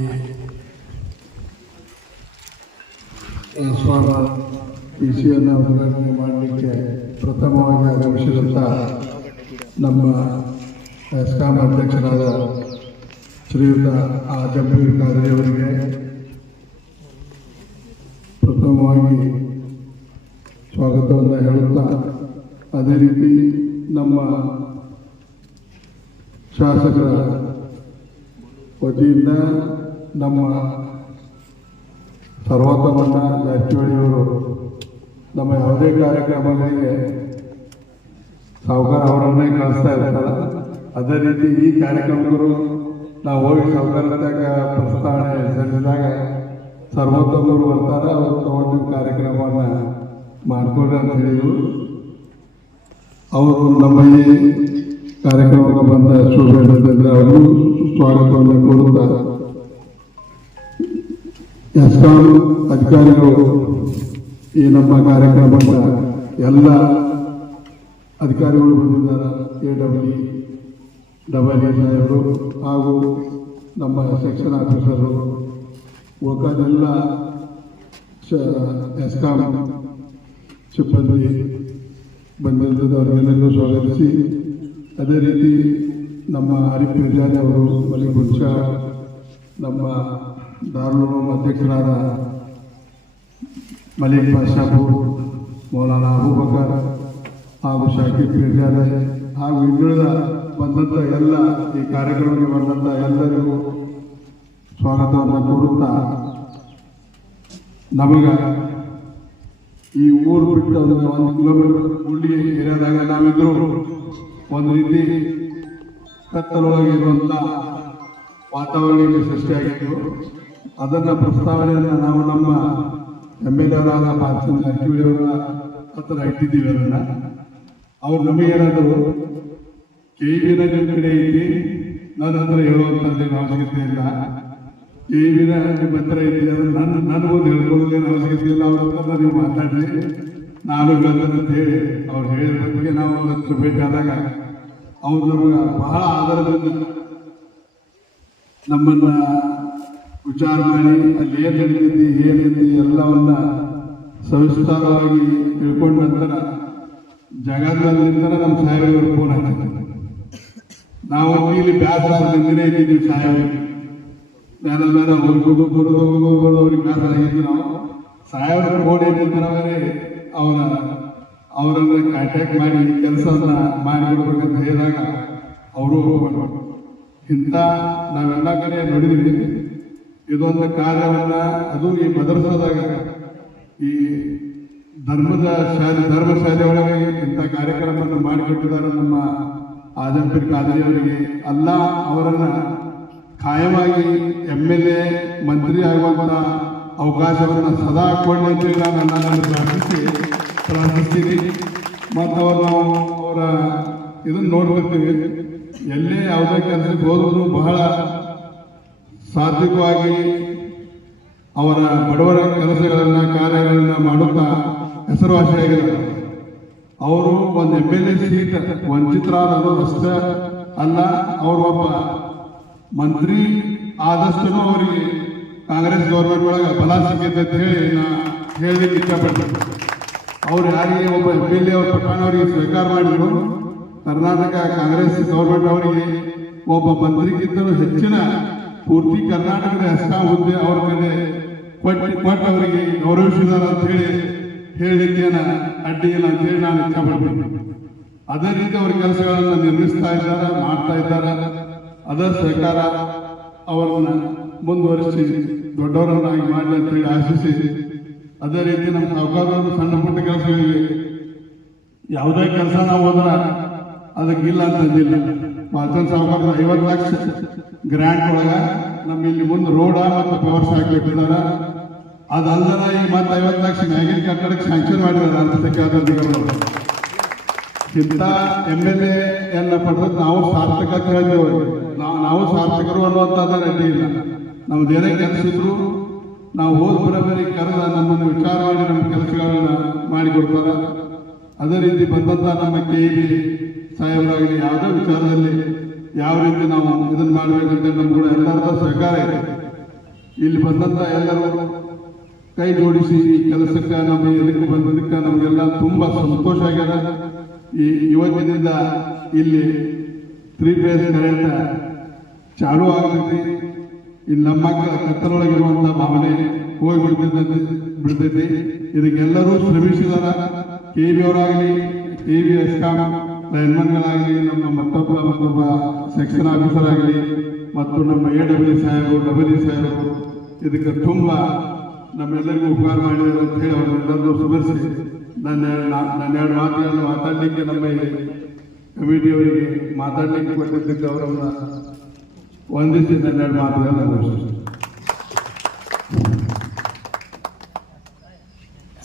ಸ್ವಾರ ಪಿಸಿಯನ್ನು ಉದ್ಘಾಟನೆ ಮಾಡಲಿಕ್ಕೆ ಪ್ರಥಮವಾಗಿ ಆಗಮಿಸಿದಂಥ ನಮ್ಮ ಹೆಸ್ಕಾಂ ಅಧ್ಯಕ್ಷರಾದ ಶ್ರೀಯುತ ಅಜಂಬೀರ್ ಖಾದ್ರಿ ಅವರಿಗೆ ಪ್ರಥಮವಾಗಿ ಸ್ವಾಗತವನ್ನು ಹೇಳುತ್ತಾ, ಅದೇ ರೀತಿ ನಮ್ಮ ಶಾಸಕರ ವತಿಯಿಂದ ನಮ್ಮ ಸರ್ವೋತ್ತಮಣ್ಣ ಜಾರಕಿಹೊಳಿಯವರು ನಮ್ಮ ಯಾವುದೇ ಕಾರ್ಯಕ್ರಮಗಳಿಗೆ ಸಾಹುಕಾರ ಅವರನ್ನೇ ಕಳಿಸ್ತಾ ಇರ್ತಾರೆ. ಅದೇ ರೀತಿ ಈ ಕಾರ್ಯಕ್ರಮಗಳು ನಾವು ಹೋಗಿ ಸಾಹುಕಾರದಾಗ ಪ್ರಸ್ತಾವನೆ ಸಲ್ಲಿಸಿದಾಗ ಸರ್ವೋತ್ತಮರು ಬರ್ತಾರೆ, ಅವರು ತಗೊಂಡು ಕಾರ್ಯಕ್ರಮವನ್ನು ಮಾಡಿಕೊಡ್ರಿ ಅಂತ ಹೇಳಿದರು. ಅವರು ನಮ್ಮ ಈ ಕಾರ್ಯಕ್ರಮಕ್ಕೆ ಬಂದ ಶುಭೇಂದ್ರ ಅವರು ಸ್ವಾಗತವನ್ನು ಕೋರುತ್ತಾ, ಹೆಸ್ಕಾಂ ಅಧಿಕಾರಿಗಳು ಈ ನಮ್ಮ ಕಾರ್ಯಕ್ರಮದ ಎಲ್ಲ ಅಧಿಕಾರಿಗಳು ಬಂದಿದ್ದಾರೆ. AWE ಸಾಹೇಬರು ಹಾಗೂ ನಮ್ಮ ಸೆಕ್ಷನ್ ಆಫೀಸರು, ಉಳಿದೆಲ್ಲ ಎಸ್ಕಾಂ ಸಿಬ್ಬಂದಿ ಬಂದಿರುತ್ತದೆ, ಅವರಿಗೆಲ್ಲರಿಗೂ ಸ್ವಾಗತಿಸಿ, ಅದೇ ರೀತಿ ನಮ್ಮ ಆರಿಫ್ ಮಿರ್ಜಾನಿ ಅವರು, ಮಲಿಕ್ ಗುಲ್ಶಾ, ನಮ್ಮ ದಾರುಲ್ ಅಧ್ಯಕ್ಷರಾದ ಮಲಿಕ್ ಬಾಷಾಪುರ್, ಮೌಲಾನಾ ಅಬೂಬಕರ್ ಹಾಗೂ ಶಾಕಿಬ್ ಮಿರ್ಜಾನಿ ಹಾಗೂ ಇನ್ನುಳಿದ ಬಂದಂಥ ಎಲ್ಲ ಈ ಕಾರ್ಯಕ್ರಮಕ್ಕೆ ಬಂದಂಥ ಎಲ್ಲರಿಗೂ ಸ್ವಾಗತವನ್ನು ಕೋರುತ್ತಾ, ನಮಗೆ ಈ ಊರು ಬಿಟ್ಟು ಒಂದು 1 ಕಿಲೋಮೀಟರ್ ಗುಂಡಿ ಏರಿಯಾದಾಗ ನಾವಿದ್ರು ಒಂದು ರೀತಿ ಕತ್ತಲೊಳಗಿರುವಂಥ ವಾತಾವರಣ ಸೃಷ್ಟಿಯಾಗಿತ್ತು. ಅದನ್ನು ಪ್ರಸ್ತಾವನೆಯನ್ನು ನಾವು ನಮ್ಮ MLA ಅವರಾದ ಪಾರ್ಸನ್ ಜಾರಕಿಹೊಳಿ ಅವರ ಹತ್ರ ಇಟ್ಟಿದ್ದೀವಿ. ಅದನ್ನು ಅವ್ರು ನಮಗೇನಾದರೂ KVನ ನಿಮ್ಮ ಕಡೆ ಐತಿ, ನನ್ನ ಹತ್ರ ಹೇಳುವಂಥದ್ದೇನು ಅವಶ್ಯಕತೆ ಇಲ್ಲ. KVನ ನಿಮ್ಮ ಹತ್ರ ಐತಿ, ಅದು ನನಗೊಂದು ಹೇಳ್ಕೊಳ್ಳೋದೇನು ಅವಶ್ಯಕತೆ ಇಲ್ಲ. ಅವ್ರ ಹತ್ರ ನೀವು ಮಾತಾಡ್ರಿ, ನಾನು ಹೇಳ್ತೇನೆ ಅಂತ ಹೇಳಿ ಅವ್ರು ಹೇಳಿದ ಬಗ್ಗೆ ನಾವು ಅವ್ರ ಹತ್ರ ಭೇಟಿ ಆದಾಗ ಅವ್ರು ನಮಗೆ ಬಹಳ ಆಧಾರದಿಂದ ನಮ್ಮನ್ನ ವಿಚಾರ ಮಾಡಿ ಅಲ್ಲಿ ಏನು ನಡೀತೈತಿ ಏನೈತಿ ಎಲ್ಲವನ್ನ ಸವಿಸ್ತಾರವಾಗಿ ತಿಳ್ಕೊಂಡ ನಂತರ ಜಗತ್ತಿನಿಂದ ನಮ್ಮ ಸಾಹೇಬರು ಫೋನ್ ಹಾಕಿದ್ರು. ನಾವು ಇಲ್ಲಿ ಬ್ಯಾಸರಾದಿಂದನೇ ಇದ್ದೀವಿ. ಸಾಹೇಬರು ಬೇರೆ ಬೇರೆ ಹೋಗೋದು ಬರೋದು ಅವ್ರಿಗೆ ಬ್ಯಾಸರ ಆಗಿದ್ವಿ. ನಾವು ಸಾಹೇಬರ ಫೋನ್ ಏನಿದ್ರೆ ಅವರನ್ನ ಕಾಂಟ್ಯಾಕ್ಟ್ ಮಾಡಿ ಕೆಲಸವನ್ನ ಮಾಡಿಕೊಡ್ಬೇಕಂತ ಹೇಳಿದಾಗ ಅವರು ಇಂಥ ನಾವೆಲ್ಲ ಕಡೆ ನೋಡಿದ್ವಿ. ಇದೊಂದು ಕಾರ್ಯವನ್ನ, ಅದು ಈ ಮದರಸಾದಾಗ ಈ ಧರ್ಮಶಾಲೆ ಒಳಗೆ ಇಂಥ ಕಾರ್ಯಕ್ರಮವನ್ನು ಮಾಡಿಕೊಟ್ಟಿದ್ದಾರೆ ನಮ್ಮ ಆಜಂಪೀರ್ ಖಾದ್ರಿ ಅವರಿಗೆ. ಅಲ್ಲ ಅವರನ್ನ ಖಾಯವಾಗಿ MLA ಮಂತ್ರಿ ಆಗುವಂತ ಅವಕಾಶವನ್ನು ಸದಾ ಕೊಡಲಿ ಅಂತೇಳಿ ನಾನು ಪ್ರಾರ್ಥಿಸ್ತೀನಿ. ಮತ್ತು ಅವರ ಇದನ್ನು ನೋಡ್ಕೊಳ್ತೀವಿ. ಎಲ್ಲೇ ಯಾವುದೇ ಕೆಲಸಕ್ಕೆ ಹೋದ್ರು ಬಹಳ ಸಾತ್ವಿಕವಾಗಿ ಅವರ ಬಡವರ ಕೆಲಸಗಳನ್ನ ಕಾರ್ಯಗಳನ್ನ ಮಾಡುತ್ತಾ ಹೆಸರುವಾಸಿಯಾಗಿದ್ದಾರೆ. ಅವರು ಒಂದು MLA ಸೀಟ್ ವಂಚಿತರಾದ ಅಷ್ಟೇ ಅಲ್ಲ, ಅವರು ಒಬ್ಬ ಮಂತ್ರಿ ಆದಷ್ಟು ಅವರಿಗೆ ಕಾಂಗ್ರೆಸ್ ಗೌರ್ಮೆಂಟ್ ಒಳಗೆ ಬಲ ಸಿಕ್ಕಿದೆ ಅಂತ ಹೇಳಿ ನಾ ಹೇಳಲಿಕ್ಕೆ ಇಷ್ಟಪಡ್ತೀನಿ. ಅವ್ರು ಯಾರಿಗೆ ಒಬ್ಬ MLA ಅವ್ರ ಪಟ್ಟಣ ಅವರಿಗೆ ಸ್ವೀಕಾರ ಮಾಡಿದ್ರು, ಕರ್ನಾಟಕ ಕಾಂಗ್ರೆಸ್ ಗೌರ್ಮೆಂಟ್ ಅವರಿಗೆ ಒಬ್ಬ ಮಂತ್ರಿಗಿಂತಲೂ ಹೆಚ್ಚಿನ ಪೂರ್ತಿ ಕರ್ನಾಟಕದ ಎಸ್ಕಾಂ ಹುದ್ದೆ ಅವ್ರ ಕಡೆ ಕೊಟ್ಟು ಅವರಿಗೆ ಗೌರವಿಸಿದಾರ ಅಂತ ಹೇಳಲಿಕ್ಕೆ ಅಡ್ಡಿ ಇಲ್ಲ ಅಂತ ಹೇಳಿ ನಾನು ಇಷ್ಟಪಡ್ತೀನಿ. ಅದೇ ರೀತಿ ಅವ್ರ ಕೆಲಸಗಳನ್ನು ನಿರ್ಮಿಸ್ತಾ ಇದ್ದಾರೆ, ಮಾಡ್ತಾ ಇದ್ದಾರೆ. ಅದರ ಸರ್ಕಾರ ಅವರನ್ನ ಮುಂದುವರಿಸಿ ದೊಡ್ಡವರನ್ನಾಗಿ ಮಾಡಲಿ ಅಂತ ಹೇಳಿ ಆಶಿಸಿ, ಅದೇ ರೀತಿ ನಮ್ಮ ಸಾಹುಕಾರರು ಸಣ್ಣ ಪುಟ್ಟ ಕೆಲಸಗಳಿಗೆ ಯಾವುದೇ ಕೆಲಸ ನಾವು ಹೋದ್ರೆ ಅದಕ್ಕಿಲ್ಲ ಅಂತಂದಿಲ್ಲ. ಪಾಲ್ಚನ್ ಸಾಹುಕಾರ 50 ಲಕ್ಷ ಗ್ರ್ಯಾಂಟ್ ಒಳಗೆ ನಮ್ಮ ಇಲ್ಲಿ ಮುಂದೆ ರೋಡ ಮತ್ತು ಪವರ್ ಹಾಕ್ಲಿಟ್ಟಿದ್ದಾರೆ. ಅದಲ್ಲದ ಈಗ ಮತ್ತೆ 50 ಲಕ್ಷ ಮ್ಯಾಗಿನ ಕಟ್ಟಡಕ್ಕೆ ಸ್ಯಾಂಕ್ಷನ್ ಮಾಡಿದ್ದಾರೆ ಅಧಿಕಾರಿಗಳು. ಇಂಥ MLA ಎಲ್ಲ ಪಡೆದು ನಾವು ಸಾರ್ಥಕ ಹೇಳ್ತೇವೆ. ನಾವು ಸಾರ್ಥಕರು ಅನ್ನುವಂಥದ್ದು ರೆಡ್ಡಿ ಇಲ್ಲ. ನಮ್ದೇನೇ ಕೆಲಸ ಇದ್ರು ನಾವು ಹೋದ ಬರೋಬರಿ ಕರೆದ ನಮ್ಮನ್ನು ವಿಚಾರ ಮಾಡಿ ನಮ್ಮ ಕೆಲಸಗಳನ್ನ ಮಾಡಿಕೊಡ್ತಾರೆ. ಅದೇ ರೀತಿ ಬಂದಂಥ ನಮ್ಮ KV ಸಾಹೇಬರಾಗಲಿ ಯಾವುದೇ ವಿಚಾರದಲ್ಲಿ ಯಾವ ರೀತಿ ನಾವು ಇದನ್ನ ಮಾಡಬೇಕಂತ ನಮ್ಮ ಕೂಡ ಎಲ್ಲರದ ಸಹಕಾರ ಇದೆ. ಇಲ್ಲಿ ಬಂದಂಥ ಎಲ್ಲರೂ ಕೈ ಜೋಡಿಸಿ ಈ ಕೆಲಸಕ್ಕೆ ನಮ್ಮ ಇದಕ್ಕೆ ಬಂದದಕ್ಕೆ ನಮಗೆಲ್ಲ ತುಂಬಾ ಸಂತೋಷ ಆಗ್ಯದ. ಈ ಇವತ್ತಿನಿಂದ ಇಲ್ಲಿ 3 ಫೇಸ್ ಕರೆಂಟ್ ಚಾಲೂ ಆಗತೈತಿ. ಇಲ್ಲಿ ನಮ್ಮ ಕತ್ತಲೊಳಗಿರುವಂತ ಭಾವನೆ ಹೋಗಿ ಬಿಡ್ತೈತಿ. ಇದಕ್ಕೆಲ್ಲರೂ ಶ್ರಮಿಸಿದಾರ. KV ಅವರಾಗಲಿ, KV ಎಸ್ಕಾಂ ಲೈನ್ಮನ್ಗಳಾಗಲಿ, ನಮ್ಮ ಮತ್ತೊಬ್ಬ ಸೆಕ್ಷನ್ ಆಫೀಸರ್ ಆಗಲಿ ಮತ್ತು ನಮ್ಮ AW ಸಾಹೇಬರು, WE ಸಾಹೇಬರು ಇದಕ್ಕೆ ತುಂಬ ನಮ್ಮೆಲ್ಲರಿಗೂ ಉಪಕಾರ ಮಾಡಿದ್ದಾರೆ ಅಂತ ಹೇಳಿ ಅವರೆಲ್ಲರೂ ಸುಧಾರಿಸಿ ನನ್ನ 2 ಮಾತುಗಳನ್ನು ಮಾತಾಡಲಿಕ್ಕೆ ನಮ್ಮ ಕಮಿಟಿಯವರಿಗೆ ಮಾತಾಡಲಿಕ್ಕೆ ಕೊಟ್ಟಿದ್ದಕ್ಕೆ ಅವರನ್ನ ವಂದಿಸಿ ನನ್ನ 2 ಮಾತುಗಳನ್ನು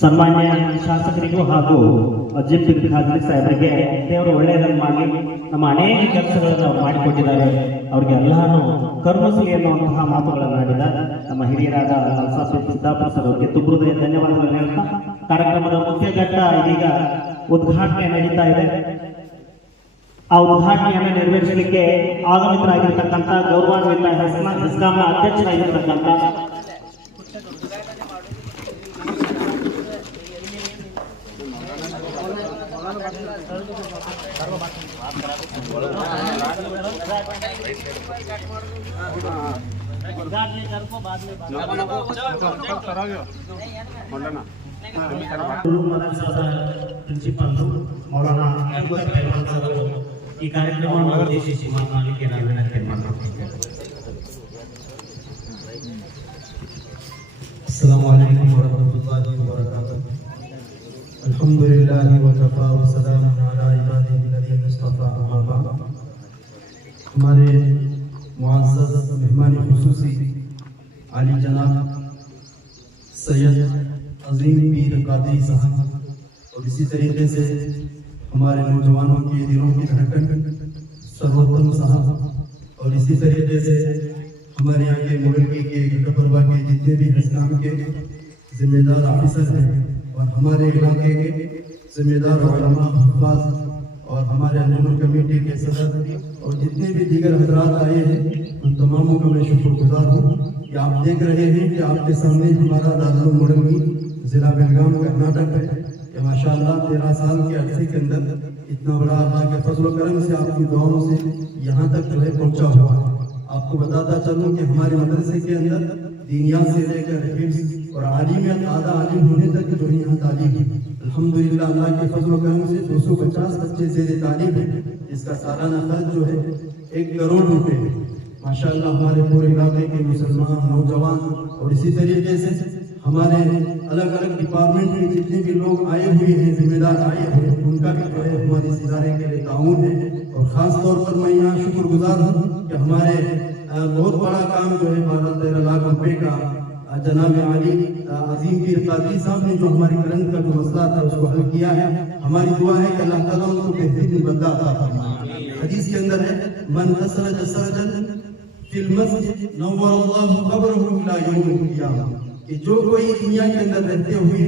ಸನ್ಮಾನ್ಯ ಶಾಸಕರಿಗೂ ಹಾಗೂ ಅಜಿಂಪೀರ್ ಖಾದ್ರಿ ಸಾಹೇಬರಿಗೆ ದೇವರು ಒಳ್ಳೆಯದನ್ನು ಮಾಡಲಿ. ನಮ್ಮ ಅನೇಕ ಕೆಲಸಗಳನ್ನು ಅವರು ಮಾಡಿಕೊಟ್ಟಿದ್ದಾರೆ. ಅವ್ರಿಗೆ ಎಲ್ಲಾನು ಕರುಣಿಸಲಿ ಎನ್ನುವಂತಹ ಮಾತುಗಳನ್ನು ಆಡಿದ ನಮ್ಮ ಹಿರಿಯರಾದ ಸಿದ್ದಾಪುರ ಸರ್ ಅವರಿಗೆ ತುಂಬೃದಯ ಧನ್ಯವಾದಗಳನ್ನು ಹೇಳ್ತಾ ಕಾರ್ಯಕ್ರಮದ ಮುಖ್ಯ ಘಟ್ಟ ಇದೀಗ ಉದ್ಘಾಟನೆ ನಡೀತಾ ಇದೆ. ಆ ಉದ್ಘಾಟನೆಯನ್ನು ನೆರವೇರಿಸಲಿಕ್ಕೆ ಆಗಮಿತರಾಗಿರ್ತಕ್ಕಂಥ ಗೌರವಾನ್ವಿತ ಹೆಸ್ಕಾಂನ ಅಧ್ಯಕ್ಷರಾಗಿರ್ತಕ್ಕಂಥ ಮದರಸಾದ ಪ್ರಿನ್ಸಿಪಾಲ್ ಮೌಲಾನಾ ಅಬ್ದುಲ್ ಪೈಲ್ವಾನ್ ಸರ್ ಈ ಕಾರ್ಯಕ್ರಮವನ್ನು ಉದ್ದೇಶಿಸಿ ಮಾತನಾಡಲಿಕ್ಕೆ ನಾನು ವಿನಂತಿ ಮಾಡ್ತೀನಿ. अस्सलामु अलैकुम वरहमतुल्लाहि वबरकातुहू। अल्हम्दुलिल्लाहि व कफ़ा व सलामुन अला इबादिहिल्लज़ीना इस्तफ़ा अम्मा बाद। हमारे मुअज़्ज़ज़ मेहमान खुसूसी आली जनाब सैयद अज़ीम पीर कादरी साहब और इसी तरीके से हमारे नौजवानों के दिलों की धड़कन सर्वोत्तम साहब और इसी तरीके से हमारे यहाँ के मुल्की के घटप्रभा के जितने भी इस्लाम के जिम्मेदार ऑफिसर हैं और हमारे इलाके के जिम्मेदार उलमा हुफ़ाज़ और हमारे अंजुमन कमेटी के सदर और जितने भी दीगर हजरात आए हैं उन तमामों का मैं शुक्रगुजार हूँ कि आप देख रहे हैं कि आपके सामने हमारा दारुल मुड़ंगी ज़िला बेलगाम कर्नाटक है कि माशाअल्लाह 13 साल के अरसे के अंदर इतना बड़ा अल्लाह के फजल व करम से आपकी दुआओं से यहाँ तक जो है पहुँचा हुआ है। आपको बताता चलूं कि हमारे मदरसे के अंदर दीनिया से लेकर हिफ्ज़ और आलिमियत आधा आलिम होने तक जो है यहाँ तालीम है। अल्हम्दुलिल्लाह अल्लाह के फजल व करम से 250 बच्चे ज़ेर तालीम है। इसका सालाना खर्च जो है 1 करोड़ रुपए है। माशाअल्लाह हमारे पूरे इलाके के मुसलमान नौजवान और इसी तरीके से हमारे अलग अलग डिपार्टमेंट में जितने भी लोग आए हुए हैं जिम्मेदार आए हुए हैं उनका भी जो है हमारे इस इदारे के लिए ताउन है। और ख़ास तौर पर मैं यहाँ शुक्रगुजार हूँ कि हमारे बहुत बड़ा काम जो है 12-13 लाख रुपए का जनाब आली अज़ीम पीर कादरी साहब ने जो हमारी करंट का जो मसला था उसको हल किया है। हमारी दुआ है कि अल्लाह ताला उनको बेहतरीन बदला अता फरमाए। हदीस के अंदर है मन असरज सरजन फिल मस्जिद नव्वरल्लाहु क़ब्रहु इला यौमिल क़ियामह कि जो कोई दुनिया के अंदर रहते हुए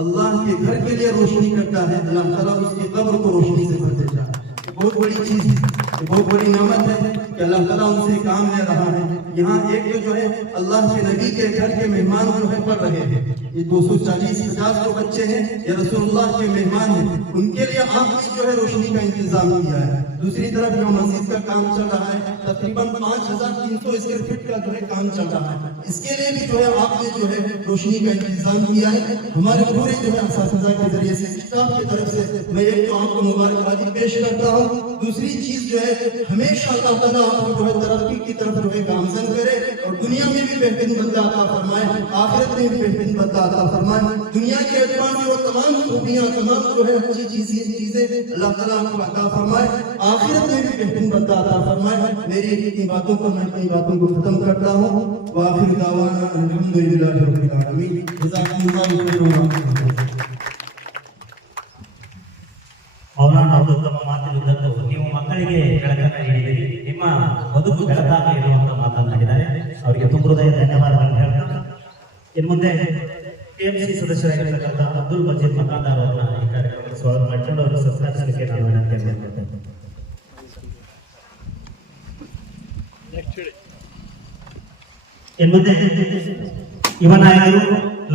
अल्लाह के घर के लिए रोशनी करता है अल्लाह ताला उसकी कब्र को रोशनी से भर देता है। बहुत बड़ी चीज है, बहुत बड़ी नेमत है कि अल्लाह ताला उनसे काम ले रहा है। यहाँ एक जो है अल्लाह के नबी के घर के मेहमान जो है पढ़ रहे हैं। ये 240-50 तो बच्चे हैं ये रसूलुल्लाह के मेहमान हैं। उनके लिए आपने जो है रोशनी का इंतजाम किया है। दूसरी तरफ जो मस्जिद का काम चल रहा है तकरीबन 5300 स्क्वायर फीट का जो है काम चल रहा है। इसके लिए भी जो है आपने जो है रोशनी का इंतजाम किया है। हमारे पूरे जो है असातिज़ा के जरिए से स्टाफ की तरफ से मैं एक तो आपको मुबारकबादी पेश करता हूँ। दूसरी चीज जो है हमेशा अल्लाह ताला आपको जो है तरक्की की तरफ जो है गामजन करे और दुनिया में भी बेहतरीन बंदा अता फरमाए आखिरत में भी बेहतरीन बंदा अता फरमाए। दुनिया के एतबार से वो तमाम खूबियां तमाम जो है अच्छी चीजें अल्लाह ताला आपको अता फरमाए आखिरत में भी बेहतरीन बंदा अता फरमाए। मेरी इतनी बातों को मैं अपनी बातों को खत्म करता हूँ। व आखिर दावाना अल्हम्दुलिल्लाहि रब्बिल आलमीन। जज़ाकुमुल्लाहु खैरन। ಮೌಲಾನಾ ಉತ್ತಮ ಮಾತಿನುದ್ದಕ್ಕೂ ನೀವು ಮಕ್ಕಳಿಗೆ ಬೆಳಕನ್ನು ನೀಡಿದ್ದೀರಿ, ನಿಮ್ಮ ಬದುಕು ಬೆಳಕಾಗ ಇರುವಂತ ಮಾತನಾಡಿದ್ದಾರೆ. ಅವರಿಗೆ ತುಂಬ ಹೃದಯ ಧನ್ಯವಾದಗಳನ್ನು ಹೇಳ್ತಾ ಇನ್ನು ಮುಂದೆ ಟಿಎಂಸಿ ಸದಸ್ಯರಾಗಿರ್ತಕ್ಕಂಥ ಅಬ್ದುಲ್ ಮಜೀದ್ ಮಕಾಂದಾರ್ ಅವರನ್ನ ಈ ಕಾರ್ಯಕ್ರಮಕ್ಕೆ ಸ್ವಾಗತ ಮಾಡಿಕೊಂಡು ಅವರು ಸತ್ಕರಿಸಲಿಕ್ಕೆ ನಾನು ವಿನಂತಿಯನ್ನು ಮಾಡ್ತೇನೆ. ಇನ್ನು ಮುಂದೆ ಯುವ ನಾಯಕರು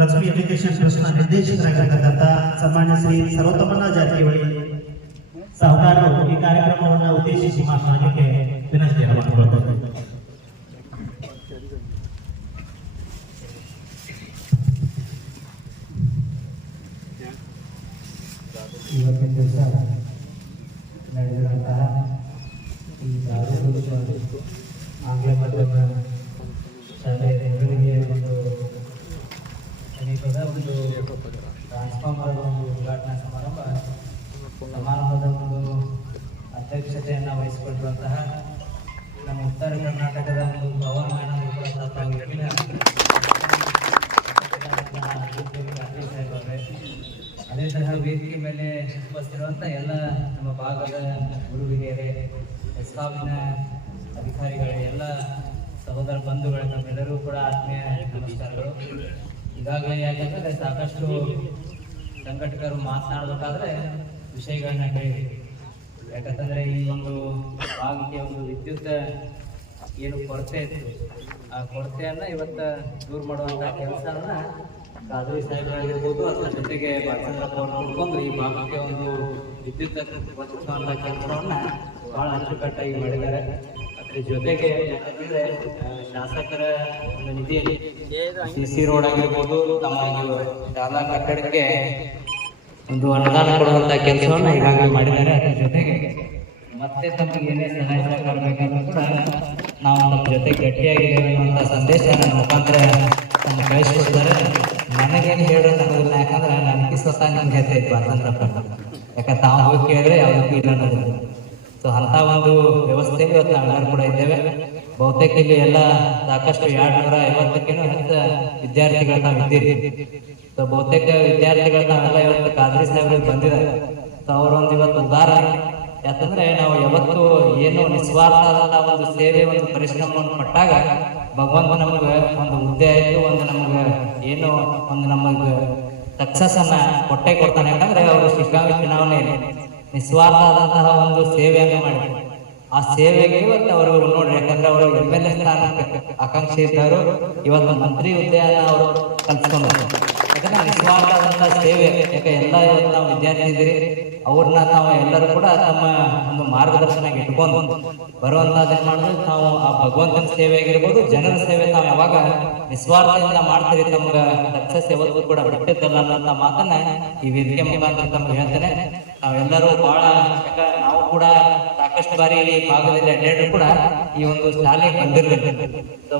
ಲಕ್ಷ್ಮೀ ಎಜುಕೇಶನ್ ಟ್ರಸ್ಟ್ನ ನಿರ್ದೇಶಕರಾಗಿರ್ತಕ್ಕಂಥ ಸನ್ಮಾನ್ಯ ಶ್ರೀ ಸರ್ವೋತ್ತಮಣ್ಣ ಜಾರಕಿಹೊಳಿ ಸಹಕಾರರು ಈ ಕಾರ್ಯಕ್ರಮವನ್ನು ಉದ್ದೇಶಿಸಿ ಮಾತನಾಡಲಿಕ್ಕೆ ವಿನಂತಿಯನ್ನು ಮಾಡಿಕೊಳ್ಳುತ್ತಾರೆ. ಇವತ್ತಿನ ದಿವಸ ನಡೆದಿರುವಂತಹ ಈ ಆಂಗ್ಲ ಮಾಧ್ಯಮ ಶಾಲೆಯ ಮಕ್ಕಳಿಗೆ ಒಂದು ಸಮೀಪದ ಒಂದು ಟ್ರಾನ್ಸ್ಫಾರ್ಮರ್ ಒಂದು ಉದ್ಘಾಟನಾ ಸಮಾರಂಭದ ಒಂದು ಅಧ್ಯಕ್ಷತೆಯನ್ನು ವಹಿಸಿಕೊಂಡಿರುವಂತಹ ನಮ್ಮ ಉತ್ತರ ಕರ್ನಾಟಕದ ಒಂದು ಗವರ್ನಮೆಂಟ್ ಅದೇ ತರಹ ವೇದಿಕೆ ಮೇಲೆ ಉಪಸ್ಥಿತಿರುವಂಥ ಎಲ್ಲ ನಮ್ಮ ಭಾಗದ ಗುರು ಹಿರಿಯರೇ ಎಸ್ಕಾಮಿನ ಅಧಿಕಾರಿಗಳೇ ಎಲ್ಲ ಸಹೋದರ ಬಂಧುಗಳೇ ನಮ್ಮೆಲ್ಲರೂ ಕೂಡ ಆತ್ಮೀಯ ನಮಸ್ಕಾರಗಳು. ಈಗಾಗಲೇ ಯಾಕಂದರೆ ಸಾಕಷ್ಟು ಸಂಘಟಕರು ಮಾತನಾಡಬೇಕಾದ್ರೆ ವಿಷಯಗಳನ್ನ ಕೇಳಿ ಯಾಕಂತಂದರೆ ಈ ಒಂದು ಭಾಗಕ್ಕೆ ಒಂದು ವಿದ್ಯುತ್ ಏನು ಕೊರತೆ ಇತ್ತು ಆ ಕೊರತೆಯನ್ನು ಇವತ್ತು ದೂರ ಮಾಡುವಂಥ ಕೆಲಸನ ಖಾದ್ರಿ ಸಾಹೇಬರಾಗಿರ್ಬೋದು, ಅದರ ಜೊತೆಗೆ ಬಾಲಚಂದ್ರಪ್ಪ ಅವರು ನೋಡ್ಕೊಂಡು ಈ ಭಾಗಕ್ಕೆ ಒಂದು ವಿದ್ಯುತ್ ಒದಗಿಸುವಂಥ ಕೆಲಸವನ್ನು ಭಾಳ ಅಚ್ಚುಕಟ್ಟಾಗಿ ಮಾಡಿದ್ದಾರೆ. ಅದ್ರ ಜೊತೆಗೆ ಯಾಕಂದರೆ ಶಾಸಕರ ಒಂದು ನಿಧಿಯಲ್ಲಿ CC ರೋಡ್ ಆಗಿರ್ಬೋದು, ತಮ್ಮ ಶಾಲಾ ಕಟ್ಟಡಕ್ಕೆ ಒಂದು ಅನುದಾನ ಕೊಡುವಂಥ ಕೆಲಸವನ್ನು ಈಗಾಗಲೇ ಮಾಡಿದ್ದಾರೆ. ಅದ್ರ ಜೊತೆಗೆ ಮತ್ತೆ ತಮಗೆ ಏನೇ ಸಹಾಯ ಸಹಕಾರ ಬೇಕಾದ್ರೂ ಕೂಡ ನಾವು ನಮ್ಮ ಜೊತೆ ಗಟ್ಟಿಯಾಗಿದ್ದೇವೆ ಅನ್ನುವಂಥ ಸಂದೇಶ ನನ್ನ ಮುಖಾಂತರ ನಮ್ಗೆ ಕಳಿಸ್ಕೊಡ್ತಾರೆ. ನನಗೇನು ಹೇಳೋದು ಅನ್ನೋದಿಲ್ಲ, ಯಾಕಂದ್ರೆ ನನಗೆ ಸ್ವತಃ ನಂಗೆ ಹೇಳ್ತೈತೆ ಬಾಲಚಂದ್ರಪ್ಪ, ಯಾಕಂದ್ರೆ ತಾವು ಹೋಗಿ ಕೇಳಿದ್ರೆ ಯಾವುದಕ್ಕೂ ಇಲ್ಲ ಅನ್ನೋದು. ಸೊ ಅಂಥ ಒಂದು ವ್ಯವಸ್ಥೆಯಲ್ಲಿ ಇವತ್ತು ನಾವೆಲ್ಲರೂ ಕೂಡ ಇದ್ದೇವೆ. ಬಹುತೇಕ ಇಲ್ಲಿ ಎಲ್ಲ ಸಾಕಷ್ಟು 250ಕ್ಕಿಂತ ಹೆಚ್ಚು ವಿದ್ಯಾರ್ಥಿಗಳು ನಾವು ಇದ್ದೀರಿ. ಸೊ ಬಹುತೇಕ ವಿದ್ಯಾರ್ಥಿಗಳು ನಾವೆಲ್ಲ ಇವತ್ತು ಖಾದ್ರಿ ಸಾಹೇಬರಿಗೆ ಬಂದಿದ್ದಾರೆ. ಸೊ ಅವರೊಂದು ಇವತ್ತು ಉದಾಹರಣೆ, ಯಾಕಂದ್ರೆ ನಾವು ಯಾವತ್ತು ಏನು ನಿಸ್ವಾರ್ಥವಾದ ಒಂದು ಸೇವೆ, ಒಂದು ಪರಿಶ್ರಮವನ್ನು ಪಟ್ಟಾಗ ಭಗವಂತ ನಮಗೆ ಒಂದು ಹುದ್ದೆ ಆಯಿತು, ಒಂದು ನಮಗೆ ಏನು ಒಂದು ನಮಗೆ ಸಕ್ಸಸ್ ಅನ್ನ ಕೊಟ್ಟೆ ಕೊಡ್ತಾನೆ. ಯಾಕಂದ್ರೆ ಅವರು ಶಿಗ್ಗಾಂವಿ ಚುನಾವಣೆಯಲ್ಲಿ ನಿಸ್ವಾರ್ಥವಾದಂತಹ ಒಂದು ಸೇವೆಯನ್ನು ಮಾಡಿದ್ರು. ಆ ಸೇವೆಗೆ ಇವತ್ತು ಅವರು ನೋಡ್ರಿ, ಯಾಕಂದ್ರೆ ಅವರು MLA ಸ್ಥಾನಕ್ಕೆ ಆಕಾಂಕ್ಷೆ ಇದ್ದರು, ಇವತ್ತು ಮಂತ್ರಿ ಹುದ್ದೆಯನ್ನ ಅವರು ಕಲ್ಸ್ಕೊಂಡ್ರು. ಯಾಕಂದ್ರೆ ನಿಸ್ವಾರ್ಥವಾದಂತಹ ಸೇವೆ, ಯಾಕೆ ಎಲ್ಲ ಇವತ್ತು ನಾವು ವಿದ್ಯಾರ್ಥಿ ಇದ್ದೀರಿ, ಅವ್ರನ್ನ ನಾವು ಎಲ್ಲರೂ ಕೂಡ ತಮ್ಮ ಒಂದು ಮಾರ್ಗದರ್ಶನ ಇಟ್ಕೊಂಡು ಬರುವಂತಹದನ್ನ ಮಾಡಿದ್ರೆ ನಾವು ಆ ಭಗವಂತನ ಸೇವೆ ಆಗಿರ್ಬೋದು, ಜನರ ಸೇವೆ ನಾವು ಯಾವಾಗ ನಿಸ್ವಾರ್ಥದಿಂದ ಮಾಡ್ತೀರಿ, ತಮ್ಗೆ ಸಕ್ಸಸ್ ಯಾವತ್ತೂ ಕೂಡ ಬಿಟ್ಟಿದ್ದಲ್ಲ ಅನ್ನೋಂಥ ಮಾತನ್ನ ಈ ವೇದಿಕೆ ಮುಖಾಂತರ ತಮ್ಗೆ ಹೇಳ್ತೇನೆ. ನಾವೆಲ್ಲರೂ ಬಹಳ, ನಾವು ಕೂಡ ಸಾಕಷ್ಟು ಬಾರಿ ಈ ಭಾಗದಲ್ಲಿ ಅಡ್ಡಾಡ್ರು ಕೂಡ ಈ ಒಂದು ಶಾಲೆಗೆ ಬಂದಿರ್ಲಿಲ್ಲ.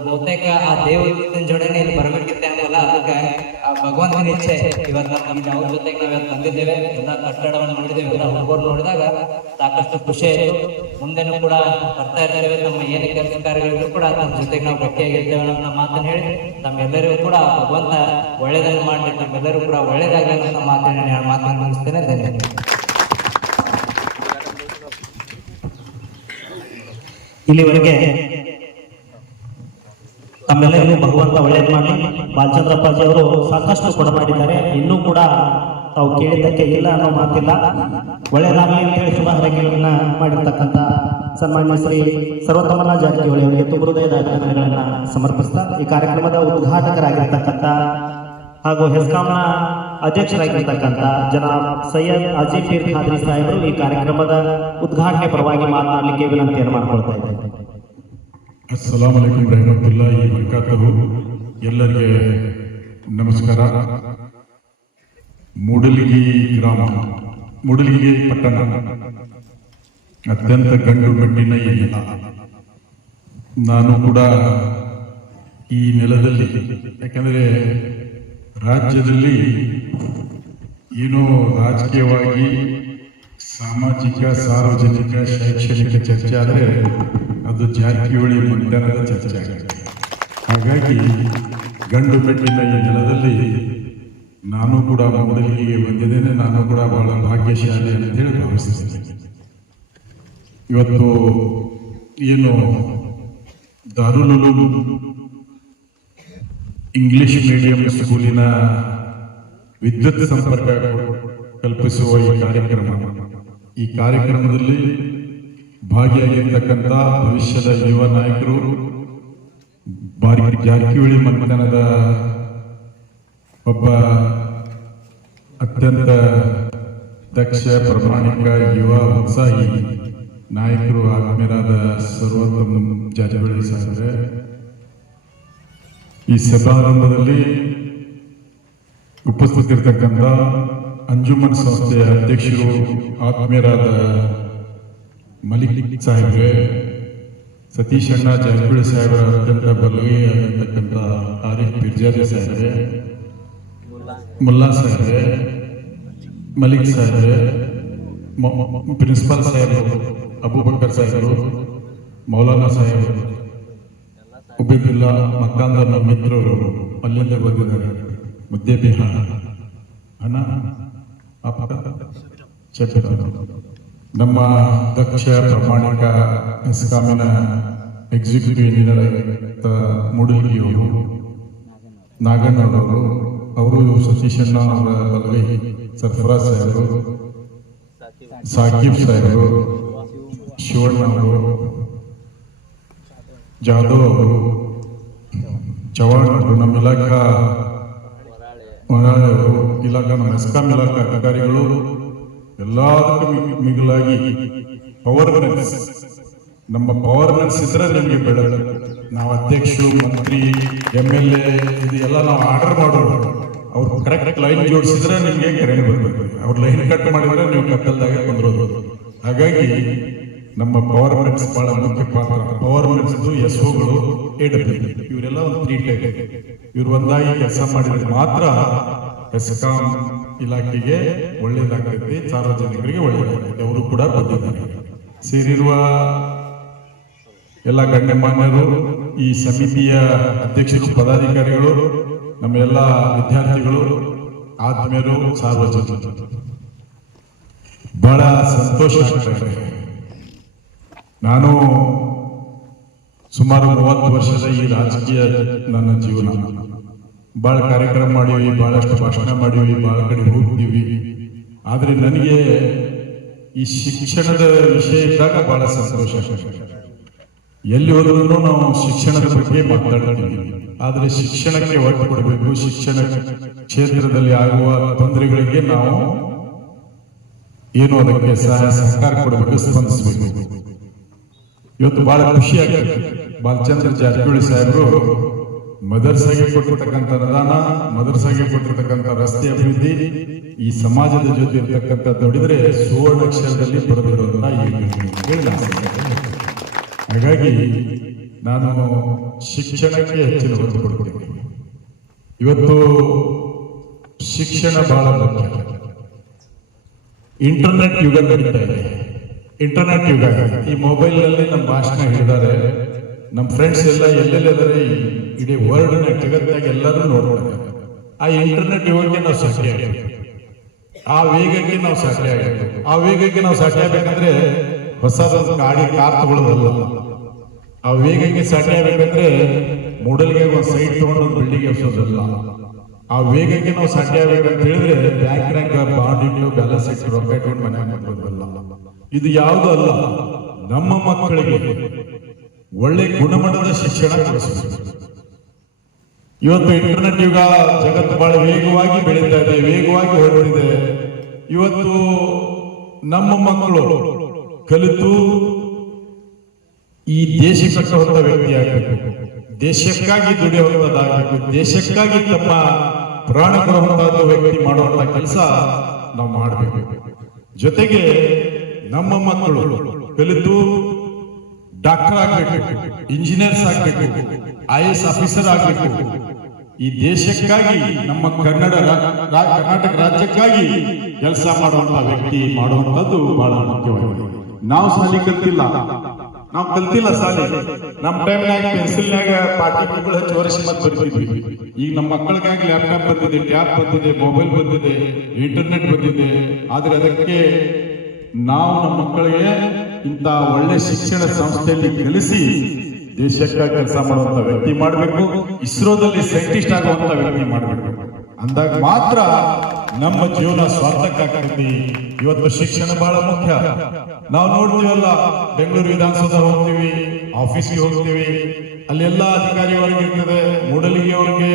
ಬಹುತೇಕ ಆ ದೇವರ ಜೋಡಣೆ ಇಲ್ಲಿ ಬರಬೇಕಿತ್ತೆ ಅನ್ನೋಲ್ಲ, ಅದಕ್ಕೆ ಆ ಭಗವಂತನ ಇಚ್ಛೆ ಇವತ್ತು ನಮ್ಗೆ ಅವ್ರ ಜೊತೆಗೆ ನಾವ್ ಬಂದಿದ್ದೇವೆ. ಎಲ್ಲ ಕಟ್ಟಡವನ್ನು ನೋಡಿದ್ದೇವೆ, ಎಲ್ಲ ಹುಡುಗರು ನೋಡಿದಾಗ ಸಾಕಷ್ಟು ಖುಷಿ ಆಯಿತು. ಮುಂದೆನೂ ಕೂಡ ಬರ್ತಾ ಇರ್ತೇವೆ. ನಮ್ಮ ಏನೇ ಕೆಲಸ ಕಾರ್ಯಗಳಿಗೂ ಕೂಡ ನಮ್ಮ ಜೊತೆಗೆ ನಾವು ಗಟ್ಟಿಯಾಗಿರ್ತೇವೆ ಅನ್ನೋ ಮಾತನ್ನು ಹೇಳಿ ನಮ್ಮೆಲ್ಲರಿಗೂ ಕೂಡ ಭಗವಂತ ಒಳ್ಳೇದನ್ನು ಮಾಡಿ ನಮ್ಮೆಲ್ಲರೂ ಕೂಡ ಒಳ್ಳೇದಾಗಲಿ ಅನ್ನೋ ಮಾತನ್ನು ಮುಗಿಸ್ತೇನೆ. ಧನ್ಯವಾದ. ಇಲ್ಲಿವರೆಗೆ ನಮ್ಮೆಲ್ಲರಿಗೂ ಭಗವಂತ ಒಳ್ಳೇದು ಮಾಡಿ. ಬಾಲಚಂದ್ರಪ್ಪಾಜಿ ಅವರು ಸಾಕಷ್ಟು ಕೊಡ ಮಾಡಿದ್ದಾರೆ. ಇನ್ನೂ ಕೂಡ ತಾವು ಕೇಳಿದ್ದಕ್ಕೆ ಇಲ್ಲ ಅನ್ನೋ ಮಾತಿಲ್ಲ. ಒಳ್ಳೇದಾಗಲಿ ಅಂತ ಹೇಳಿ ಶುಭ ಹಾರೈಕೆಗಳನ್ನ ಮಾಡಿರ್ತಕ್ಕಂಥ ಸನ್ಮಾನ್ಯ ಶ್ರೀ ಸರ್ವೋತ್ತಮರಾಜ ಜಾರಕಿಹೊಳಿ ಅವರಿಗೆ ತುಂಬ ಹೃದಯದ ಅಭಿನಂದನೆಗಳನ್ನ ಸಮರ್ಪಿಸ್ತಾ, ಈ ಕಾರ್ಯಕ್ರಮದ ಉದ್ಘಾಟಕರಾಗಿರ್ತಕ್ಕಂಥ ಹಾಗೂ ಹೆಸ್ಕಾಂನ ಅಧ್ಯಕ್ಷರಾಗಿರ್ತಕ್ಕಂಥ ಜನಾಬ್ ಸೈಯದ್ ಅಜೀಂ ಪೀರ್ ಖಾದ್ರಿ ಸಾಹೇಬರು ಈ ಕಾರ್ಯಕ್ರಮದ ಉದ್ಘಾಟನೆ ಪರವಾಗಿ ಮಾತನಾಡಲಿಕ್ಕೆ ವಿನಂತಿಯನ್ನು ಮಾಡಿಕೊಳ್ತಾ ಇದ್ದಾರೆ. ಅಸ್ಸಲಾಂ ಅಲೈಕುಂ ರಹಮತುಲ್ಲಾಹಿ ವಬರಕಾತುಹು. ಎಲ್ಲರಿಗೆ ನಮಸ್ಕಾರ. ಮೂಡಲಗಿ ಗ್ರಾಮ, ಮೂಡಲಗಿ ಪಟ್ಟಣ ಅತ್ಯಂತ ಗಂಡು ಮೆಟ್ಟಿನ ಈ ನೆಲ. ನಾನು ಕೂಡ ಈ ನೆಲದಲ್ಲಿ, ಯಾಕಂದರೆ ರಾಜ್ಯದಲ್ಲಿ ಏನೋ ರಾಜಕೀಯವಾಗಿ ಸಾಮಾಜಿಕ, ಸಾರ್ವಜನಿಕ, ಶೈಕ್ಷಣಿಕ ಚರ್ಚೆ ಆದರೆ ಅದು ಜಾರಕಿಹೊಳಿ ಮತದಾನದ ಚರ್ಚೆ ಆಗುತ್ತೆ. ಹಾಗಾಗಿ ಗಂಡು ಮೆಟ್ಟಿನ ಈ ನೆಲದಲ್ಲಿ ನಾನು ಕೂಡ ಮೂಡಲಿಗೆ ಬಂದಿದ್ದೇನೆ. ನಾನು ಕೂಡ ಬಹಳ ಭಾಗ್ಯಶಾಲಿ ಅಂತೇಳಿ ಭಾವಿಸ್ತೇನೆ. ಇವತ್ತು ಏನು ದಾರುಲ್ ಉಲೂಮ್ ಇಂಗ್ಲಿಷ್ ಮೀಡಿಯಂ ಸ್ಕೂಲಿನ ವಿದ್ಯುತ್ ಸಂಪರ್ಕ ಕಲ್ಪಿಸುವ ಈ ಕಾರ್ಯಕ್ರಮದಲ್ಲಿ ಭಾಗಿಯಾಗಿರ್ತಕ್ಕಂಥ ಭವಿಷ್ಯದ ಯುವ ನಾಯಕರು, ಜಾರಕಿಹೊಳಿ ಮತದಾನದ ಒಬ್ಬ ಅತ್ಯಂತ ದಕ್ಷ, ಪ್ರಾಮಾಣಿಕ, ಯುವ ಉತ್ಸಾಹಿ ನಾಯಕರು ಆತ್ಮೀಯರಾದ ಸರ್ವೋತ್ತಮ ಜಾರಕಿಹೊಳಿ ಸಾಹೇಬರೇ, ಈ ಸಮಾರಂಭದಲ್ಲಿ ಉಪಸ್ಥಿತರಿರ್ತಕ್ಕಂಥ ಅಂಜುಮನ್ ಸಂಸ್ಥೆಯ ಅಧ್ಯಕ್ಷರು ಆತ್ಮೀಯರಾದ ಮಲಿಕ್ ಸಾಹೇಬ್ರೆ, ಸತೀಶ್ ಅಣ್ಣ ಜಾರಕಿಹೊಳಿ ಸಾಹೇಬರ ಅತ್ಯಂತ ಬಲಗೈಯಾಗಿರ್ತಕ್ಕಂಥ ಆರಿಫ್ ಪಿರ್ಜಾದಿ ಸಾಹೇಬ್ರೆ, ಮುಲ್ಲಾ ಸಾಹೇಬ್ರೆ, ಮಲಿಕ್ ಸಾಹೇಬ್ರೆ, ಪ್ರಿನ್ಸಿಪಾಲ್ ಸಾಹೇಬರು ಅಬೂಬಕರ್ ಸಾಹೇಬರು, ಮೌಲಾನಾ ಸಾಹೇಬರು, ಉಬೇದುಲ್ಲಾ ಮಕ್ಕಾಂದರ್ನ ಮಿತ್ರರು ಅಲ್ಲಿಂದ ಬಂದಿದ್ದಾರೆ. ಮುದ್ದೆ ಬಿಹಾರ ಹಣ ನಮ್ಮ ದಕ್ಷ, ಪ್ರಾಮಾಣಿಕ ಹೆಸ್ಕಾಮಿನ ಎಕ್ಸಿಕ್ಯೂಟಿವ್ ಇಂಜಿನಿಯರ್ ಮೂಡಲಗಿಯವರು, ನಾಗಣ್ಣವರು, ಅವರು ಸತೀಶಣ್ಣ ಅವರ ಬಲಗೈ ಸರ್ಫರಾಜ್ ಸಾಹೇಬರು, ಸಾಕಿಬ್ ಸಾಹೇಬರು, ಶಿವಣ್ಣ ಅವರು, ಜಾಧವ್ ಅವರು, ಚವಾಣ್ ಅವರು, ನಮ್ಮ ಇಲಾಖಾ ಇಲಾಖಾ ನಮ್ಮ ಎಸ್ಕಾಂ ಇಲಾಖಾ ಅಧಿಕಾರಿಗಳು ಎಲ್ಲದಕ್ಕೂ ಮಿಗಿಲಾಗಿ ಪವರ್ನೆಸ್, ನಮ್ಮ ಪವರ್ನೆಸ್ ಇದ್ರೆ ನಿಮಗೆ ಬೆಳೆದ ನಾವು ಅಧ್ಯಕ್ಷರು, ಮಂತ್ರಿ, MLA ಇದು ಎಲ್ಲ ನಾವು ಆರ್ಡರ್ ಮಾಡೋರು. ಅವ್ರು ಕರೆಕ್ಟ್ ಲೈನ್ ಜೋಡಿಸಿದ್ರೆ ನಿಮಗೆ ಕರೆಂಟ್ ಬರ್ಬೇಕು. ಅವ್ರ ಲೈನ್ ಕಟ್ ಮಾಡಿದ್ರೆ ನೀವು ಕತ್ತಲ್ದಾಗ ಕುಂದ್ರೋದು. ಹಾಗಾಗಿ ನಮ್ಮ ಪವರ್ಮೆಂಟ್ಸ್ ಬಹಳ ಮುಖ್ಯ ಪಾತ್ರ. ಪವರ್ಮೆಂಟ್ಸ್ SOಗಳು, AW ಇವರೆಲ್ಲ ಒಂದು 3 ಟೈಪ್. ಇವ್ರು ಒಂದಾಗಿ ಕೆಲಸ ಮಾಡಿದ್ರೆ ಮಾತ್ರ ಎಸ್ಕಾಂ ಇಲಾಖೆಗೆ ಒಳ್ಳೇದಾಗ್ತೈತಿ, ಸಾರ್ವಜನಿಕರಿಗೆ ಒಳ್ಳೇದಾಗ್ತೈತಿ. ಅವರು ಕೂಡ ಬಂದಿದ್ದಾರೆ. ಸೇರಿರುವ ಎಲ್ಲ ಗಣ್ಯಮಾನ್ಯರು, ಈ ಸಮಿತಿಯ ಅಧ್ಯಕ್ಷರು, ಪದಾಧಿಕಾರಿಗಳು, ನಮ್ಮ ಎಲ್ಲ ವಿದ್ಯಾರ್ಥಿಗಳು, ಆತ್ಮೀಯರು, ಸಾರ್ವಜನಿಕರು, ಬಹಳ ಸಂತೋಷ ಆಗ್ತದೆ. ನಾನು ಸುಮಾರು 30 ವರ್ಷದ ಈ ರಾಜಕೀಯ ನನ್ನ ಜೀವನ. ಬಹಳ ಕಾರ್ಯಕ್ರಮ ಮಾಡಿವಿ, ಬಹಳಷ್ಟು ಭಾಷಣ ಮಾಡಿವಿ, ಬಹಳ ಕಡೆ ಹೋಗ್ತೀವಿ. ಆದ್ರೆ ನನಗೆ ಈ ಶಿಕ್ಷಣದ ವಿಷಯ ಇದ್ದಾಗ ಬಹಳ ಸಂತೋಷ. ಎಲ್ಲಿ ಹೋದ್ರೂ ನಾವು ಶಿಕ್ಷಣದ ಬಗ್ಗೆ ಮಾತಾಡ್ತೀವಿ. ಆದ್ರೆ ಶಿಕ್ಷಣಕ್ಕೆ ಒತ್ತು ಕೊಡಬೇಕು. ಶಿಕ್ಷಣ ಕ್ಷೇತ್ರದಲ್ಲಿ ಆಗುವ ತೊಂದರೆಗಳಿಗೆ ನಾವು ಏನು ಅದಕ್ಕೆ ಸಹಾಯ ಸಹಕಾರ ಕೊಡಬೇಕು, ಸ್ಪಂದಿಸಬೇಕು. ಇವತ್ತು ಬಹಳ ಖುಷಿ ಆಗ್ತದೆ. ಬಾಲಚಂದ್ರ ಜಾರಕಿಹೊಳಿ ಸಾಹೇಬರು ಮದರ್ಸಾಗೆ ಕೊಟ್ಟಿರ್ತಕ್ಕಂಥ ಅನುದಾನ, ಮದರ್ಸಾಗೆ ಕೊಟ್ಟಿರ್ತಕ್ಕಂಥ ರಸ್ತೆ ಅಭಿವೃದ್ಧಿ, ಈ ಸಮಾಜದ ಜೊತೆ ಇರ್ತಕ್ಕಂಥ ನೋಡಿದ್ರೆ ಸುವರ್ಣಾಕ್ಷರದಲ್ಲಿ ಬರೆದಿರುವಂತ ಹಾಗಾಗಿ ನಾನು ಶಿಕ್ಷಣಕ್ಕೆ ಹೆಚ್ಚಿನ ಒತ್ತು ಕೊಡ್ತೀನಿ. ಇವತ್ತು ಶಿಕ್ಷಣ ಬಹಳ ಮುಖ್ಯ. ಇಂಟರ್ನೆಟ್ ಯುಗ ನಡೀತಾ ಇದೆ. ಇಂಟರ್ನೆಟ್ ಯುಗ. ಈ ಮೊಬೈಲ್ ನಲ್ಲಿ ನಮ್ಮ ಭಾಷಣ ಹೇಳಿದ್ದಾರೆ. ನಮ್ಮ ಫ್ರೆಂಡ್ಸ್ ಎಲ್ಲ ಎಲ್ಲೆಲ್ಲಿದ್ದಾರೆ, ಇಡೀ ವರ್ಲ್ಡ್ ಜಗತ್ತಾಗ ಎಲ್ಲರೂ ನೋಡ್ತಾರೆ. ಆ ಇಂಟರ್ನೆಟ್ ಯುಗಕ್ಕೆ ನಾವು ಸಾಕ್ಷಿ ಆಗಬೇಕು. ಆ ವೇಗಕ್ಕೆ ನಾವು ಸಾಕ್ಷಿ ಆಗಬೇಕು. ಆ ವೇಗಕ್ಕೆ ನಾವು ಸಾಕ್ಷಿ ಆಗ್ಬೇಕಂದ್ರೆ ಹೊಸದೊಂದು ಗಾಡಿ, ಕಾರ್ ತಗೊಳ್ಳೋದಲ್ಲ. ಆ ವೇಗಕ್ಕೆ ಸಾಕ್ಷಿ ಆಗ್ಬೇಕಂದ್ರೆ ಮೂಡಲ್ಗೆ ಒಂದು ಸೈಟ್ ತಗೊಂಡು ಒಂದು ಬಿಲ್ಡಿಂಗ್ ಎಬ್ಸೋದಲ್ಲ. ಆ ವೇಗಕ್ಕೆ ನಾವು ಸಾಧ್ಯ ಆಗ್ಬೇಕಂತ ಹೇಳಿದ್ರೆ ಬ್ಯಾಂಕ್ನಾಗ ಬಾಂಡ್ ಇಟ್ಟು, ಬ್ಯಾಲೆನ್ಸ್ ಇಟ್ಟು, ರೊಕ್ಕ ಇಟ್ಕೊಂಡು ಮನೆ ಮಾಡೋದಲ್ಲ. ಇದು ಯಾವುದೂ ಅಲ್ಲ. ನಮ್ಮ ಮಕ್ಕಳಿಗೆ ಒಳ್ಳೆ ಗುಣಮಟ್ಟದ ಶಿಕ್ಷಣ ಕೊಡಿಸಬೇಕು. ಇವತ್ತು ಇಂಟರ್ನೆಟ್ ಯುಗ, ಜಗತ್ತು ಬಹಳ ವೇಗವಾಗಿ ಬೆಳೀತಾ ಇದೆ, ವೇಗವಾಗಿ ಹೊರಟಿದೆ. ಇವತ್ತು ನಮ್ಮ ಮಕ್ಕಳು ಕಲಿತು ಈ ದೇಶ ಕಟ್ಟುವಂತ ವ್ಯಕ್ತಿ ಆಗಬೇಕು, ದೇಶಕ್ಕಾಗಿ ದುಡಿಯುವಂತದ್ದಾಗಬೇಕು, ದೇಶಕ್ಕಾಗಿ ತಮ್ಮ ಪ್ರಾಣ ಕೊಡುವಂತಹ ವ್ಯಕ್ತಿ ಮಾಡುವಂತ ಕೆಲಸ ನಾವು ಮಾಡಬೇಕು. ಜೊತೆಗೆ ನಮ್ಮ ಮಕ್ಕಳು ಕಲಿತು ಡಾಕ್ಟರ್ ಆಗ್ಬೇಕು, ಇಂಜಿನಿಯರ್ಸ್ ಆಗ್ಬೇಕು, IAS ಆಫೀಸರ್ ಆಗ್ಬೇಕು. ಈ ದೇಶಕ್ಕಾಗಿ, ನಮ್ಮ ಕರ್ನಾಟಕ ರಾಜ್ಯಕ್ಕಾಗಿ ಕೆಲಸ ಮಾಡುವಂತ ವ್ಯಕ್ತಿ ಮಾಡುವಂತದ್ದು ಬಹಳ ಮುಖ್ಯವಾಗಿದೆ. ನಾವು ಶಾಲೆ ಕಲ್ತಿಲ್ಲ, ನಾವು ಕಲ್ತಿಲ್ಲ ಶಾಲೆ. ನಮ್ಮ ಟೈಮ್ನಾಗ ಪೆನ್ಸಿಲ್ನಾಗ ಪಾಠಗಳು ಹಚ್ಚಿ ವರ್ಷ ಮತ್ತೆ ಬರ್ತಿದ್ವಿ. ಈಗ ನಮ್ಮ ಮಕ್ಕಳಿಗಾಗಿ ಲ್ಯಾಪ್ಟಾಪ್ ಬಂದಿದೆ, ಟ್ಯಾಬ್ ಬಂದಿದೆ, ಮೊಬೈಲ್ ಬಂದಿದೆ, ಇಂಟರ್ನೆಟ್ ಬಂದಿದೆ. ಆದ್ರೆ ಅದಕ್ಕೆ ನಾವು ನಮ್ಮ ಮಕ್ಕಳಿಗೆ ಇಂಥ ಒಳ್ಳೆ ಶಿಕ್ಷಣ ಸಂಸ್ಥೆಯಲ್ಲಿ ಕಲಿಸಿ ದೇಶಕ್ಕಾಗಿ ಕೆಲಸ ಮಾಡುವಂತ ವ್ಯಕ್ತಿ ಮಾಡಬೇಕು. ಇಸ್ರೋದಲ್ಲಿ ಸೈಂಟಿಸ್ಟ್ ಆಗುವಂತ ವ್ಯಕ್ತಿ ಮಾಡಬೇಕು. ಅಂದಾಗ ಮಾತ್ರ ನಮ್ಮ ಜೀವನ ಸಾರ್ಥಕ್ಕಾಗ್ತೈತಿ. ಇವತ್ತು ಶಿಕ್ಷಣ ಬಹಳ ಮುಖ್ಯ. ನಾವು ನೋಡ್ತೀವಲ್ಲ, ಬೆಂಗಳೂರು ವಿಧಾನಸೌಧ ಹೋಗ್ತೀವಿ, ಆಫೀಸ್ಗೆ ಹೋಗ್ತೀವಿ, ಅಲ್ಲೆಲ್ಲ ಅಧಿಕಾರಿಗಳಿಗೆ ಇರ್ತದೆ. ಮೂಡಲಿಗೆ ಅವ್ರಿಗೆ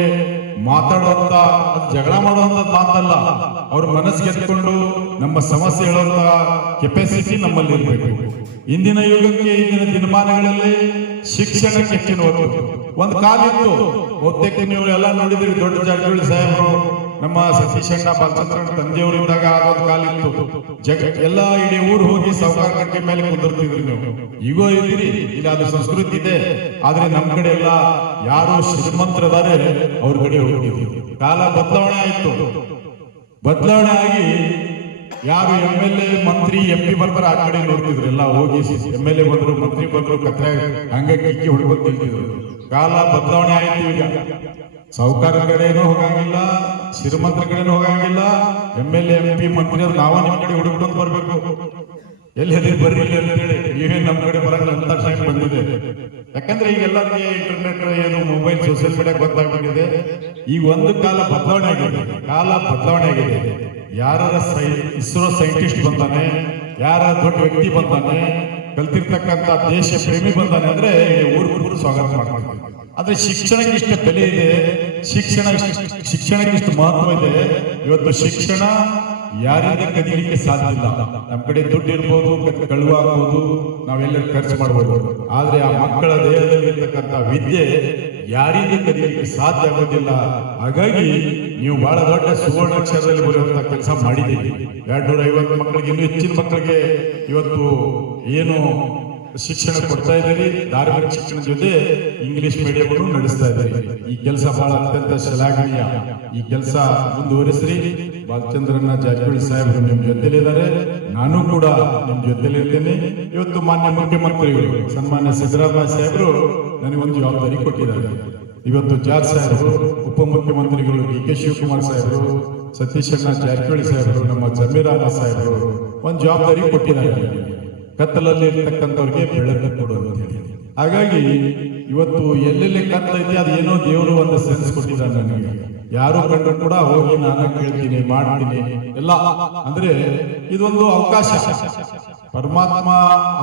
ಮಾತಾಡುವಂತ, ಜಗಳ ಮಾಡುವಂತ ಮಾತಲ್ಲ, ಅವ್ರ ಮನಸ್ಸು ಗೆದ್ಕೊಂಡು ನಮ್ಮ ಸಮಸ್ಯೆ ಹೇಳುವಂತ ಕೆಪಾಸಿಟಿ ನಮ್ಮಲ್ಲಿ ಇರಬೇಕು. ಇಂದಿನ ಯುಗಕ್ಕೆ, ಇಂದಿನ ದಿನಮಾನಗಳಲ್ಲಿ ಶಿಕ್ಷಣಕ್ಕೆ ಹೆಚ್ಚಿನ ಒತ್ತು. ಒಂದು ಕಾಲಿತ್ತು, ಬಹುತೇಕ ನೀವು ಎಲ್ಲ ನೋಡಿದ್ರಿ, ದೊಡ್ಡ ಜಾರಕಿಹೊಳಿ ಸಾಹೇಬರು, ನಮ್ಮ ಸತೀಶಣ್ಣ ಬಾಲಚಂದ್ರಣ್ಣ ತಂದೆಯವರು ಇದ್ದಾಗ ಆಗೋದು ಕಾಲಿತ್ತು. ಎಲ್ಲ ಇಡೀ ಊರು ಹೋಗಿ ಸಾವುಕಾರ ಕಟ್ಟೆ ಮೇಲೆ ಕುಂದಿರ್ತಿದ್ರಿ ನೀವು. ಈಗೋ ಇದ್ದೀರಿ, ಇಲ್ಲಿ ಅದು ಸಂಸ್ಕೃತಿ ಇದೆ. ಆದ್ರೆ ನಮ್ಮ ಕಡೆ ಎಲ್ಲ ಯಾರು ಶ್ರೀಮಂತರದಾರೆ ಅವ್ರ ಕಡೆ ಹೋಗಿದ್ವಿ. ಕಾಲ ಬದಲಾವಣೆ ಆಯ್ತು. ಬದಲಾವಣೆ ಆಗಿ ಯಾರು MLA, ಮಂತ್ರಿ, MP ಬರ್ತಾರೆ, ಆ ಕಡೆ ನೋಡ್ತಿದ್ರು. ಎಲ್ಲ ಹೋಗಿ MLA ಬಂದ್ರು, ಮಂತ್ರಿ ಬಂದ್ರು, ಕತ್ತೆ ಹಂಗ ಕಿಕ್ಕಿ ಹೊಡ್ಕೊಂಡು ನಿಲ್ತಿದ್ರು. ಕಾಲ ಬದಲಾವಣೆ ಆಯ್ತು. ಈಗ ಸಾಹುಕಾರ ಕಡೆನೂ ಹೋಗಂಗಿಲ್ಲ, ಶ್ರೀಮಂತರ ಕಡೆನೂ ಹೋಗಂಗಿಲ್ಲ. MLA, MP, ಮಂತ್ರಿ ಅವ್ರು ನಾವು ನಿಮ್ ಕಡೆ ಹುಡುಕೊಂಡು ಬರ್ಬೇಕು. ಎಲ್ಲಿ ಬರ್ರಿ ಅಂತ ಹೇಳಿ ನೀವೇ ನಮ್ಮ ಕಡೆ ಬರಂಗ ಅಂತ ಟೈಮ್ ಬಂದಿದೆ. ಯಾಕಂದ್ರೆ ಈಗ ಎಲ್ಲರಿಗೆ ಇಂಟರ್ನೆಟ್, ಏನು ಮೊಬೈಲ್, ಸೋಷಿಯಲ್ ಮೀಡಿಯಾ ಗೊತ್ತಾಗ್ಬಿಟ್ಟಿದೆ. ಈಗ ಒಂದು ಕಾಲ ಬದಲಾವಣೆ ಆಗಿದೆ. ಕಾಲ ಬದಲಾವಣೆ ಆಗಿದೆ. ಯಾರ ಇಸ್ರೋ ಸೈಂಟಿಸ್ಟ್ ಬಂದಾನೆ, ಯಾರ ದೊಡ್ಡ ವ್ಯಕ್ತಿ ಬಂದಾನೆ, ಕಲ್ತಿರ್ತಕ್ಕಂಥ ದೇಶ ಪ್ರೇಮಿ ಬಂದಾನೆ ಅಂದ್ರೆ ಊರು ಸ್ವಾಗತ ಮಾಡ್ತಾರೆ. ಆದ್ರೆ ಶಿಕ್ಷಣಕ್ಕೆ ಇಷ್ಟು ಬೆಲೆ ಇದೆ, ಶಿಕ್ಷಣಕ್ಕೆ ಇಷ್ಟು ಮಹತ್ವ ಇದೆ. ಇವತ್ತು ಶಿಕ್ಷಣ ಯಾರಿಂದ ಕದೀಲಿಕ್ಕೆ ಸಾಧ್ಯ ಇಲ್ಲ. ನಮ್ಮ ಕಡೆ ದುಡ್ಡು ಇರ್ಬೋದು, ಕಳುವಾಗ್ಬೋದು, ನಾವೆಲ್ಲ ಖರ್ಚು ಮಾಡ್ಬೋದು. ಆದ್ರೆ ಆ ಮಕ್ಕಳ ದೇಹದಲ್ಲಿ ಇರ್ತಕ್ಕಂಥ ವಿದ್ಯೆ ಯಾರಿಂದ ಕದೀಲಿಕ್ಕೆ ಸಾಧ್ಯ ಆಗೋದಿಲ್ಲ. ಹಾಗಾಗಿ ನೀವು ಬಹಳ ದೊಡ್ಡ ಸುವರ್ಣಾಕ್ಷರದಲ್ಲಿ ಬರುವಂತಹ ಕೆಲಸ ಮಾಡಿದ್ದೀರಿ. 250 ಮಕ್ಕಳಿಗೆ, ಇನ್ನೂ ಹೆಚ್ಚಿನ ಮಕ್ಕಳಿಗೆ ಇವತ್ತು ಏನು ಶಿಕ್ಷಣ ಕೊಡ್ತಾ ಇದ್ದೀರಿ. ಧಾರ್ಮಿಕ ಶಿಕ್ಷಣ ಜೊತೆ ಇಂಗ್ಲಿಷ್ ಮೀಡಿಯಂ ನಡೆಸ್ತಾ ಇದ್ದೀರಿ. ಈ ಕೆಲಸ ಬಹಳ ಅತ್ಯಂತ ಶ್ಲಾಘನೀಯ. ಈ ಕೆಲಸ ಮುಂದುವರಿಸ್ರಿ. ಬಾಲಚಂದ್ರನ ಜಾರಕಿಹೊಳಿ ಸಾಹೇಬರು ನಿಮ್ ಜೊತೆಲಿದ್ದಾರೆ, ನಾನು ಕೂಡ ನಿಮ್ ಜೊತೆಲಿರ್ತೇನೆ. ಇವತ್ತು ಮಾನ್ಯ ಮುಖ್ಯಮಂತ್ರಿಗಳು ಸನ್ಮಾನ್ಯ ಸಿದ್ದರಾಮಯ್ಯ ಸಾಹೇಬರು ನನಗೊಂದು ಜವಾಬ್ದಾರಿ ಕೊಟ್ಟಿದ್ದಾರೆ. ಇವತ್ತು ಜಾರ್ಜ್ ಸಾಹೇಬರು, ಉಪಮುಖ್ಯಮಂತ್ರಿಗಳು ಡಿ.ಕೆ. ಶಿವಕುಮಾರ್ ಸಾಹೇಬರು, ಸತೀಶಣ್ಣ ಜಾರಕಿಹೊಳಿ ಸಾಹೇಬರು, ನಮ್ಮ ಜಮೀರ್ ಅಹಮದ್ ಸಾಹೇಬರು ಒಂದು ಜವಾಬ್ದಾರಿ ಕೊಟ್ಟಿದ್ದಾರೆ. ಕತ್ತಲಲ್ಲಿ ಇರ್ತಕ್ಕಂಥವ್ರಿಗೆ ಬೆಳಕು ಕೊಡೋದು ಅಂತ ಹೇಳಿ. ಹಾಗಾಗಿ ಇವತ್ತು ಎಲ್ಲೆಲ್ಲಿ ಕತ್ತಲೈತಿ ಅದೇನೋ ದೇವರು ಒಂದು ಸೆನ್ಸ್ ಕೊಟ್ಟಿದ್ದಾರೆ ನನಗೆ. ಯಾರು ಕಂಡ್ರು ಕೂಡ ಹೋಗಿ ನಾನು ಕೇಳ್ತೀನಿ, ಮಾಡ್ತೀನಿ ಎಲ್ಲ. ಅಂದ್ರೆ ಇದೊಂದು ಅವಕಾಶ, ಪರಮಾತ್ಮ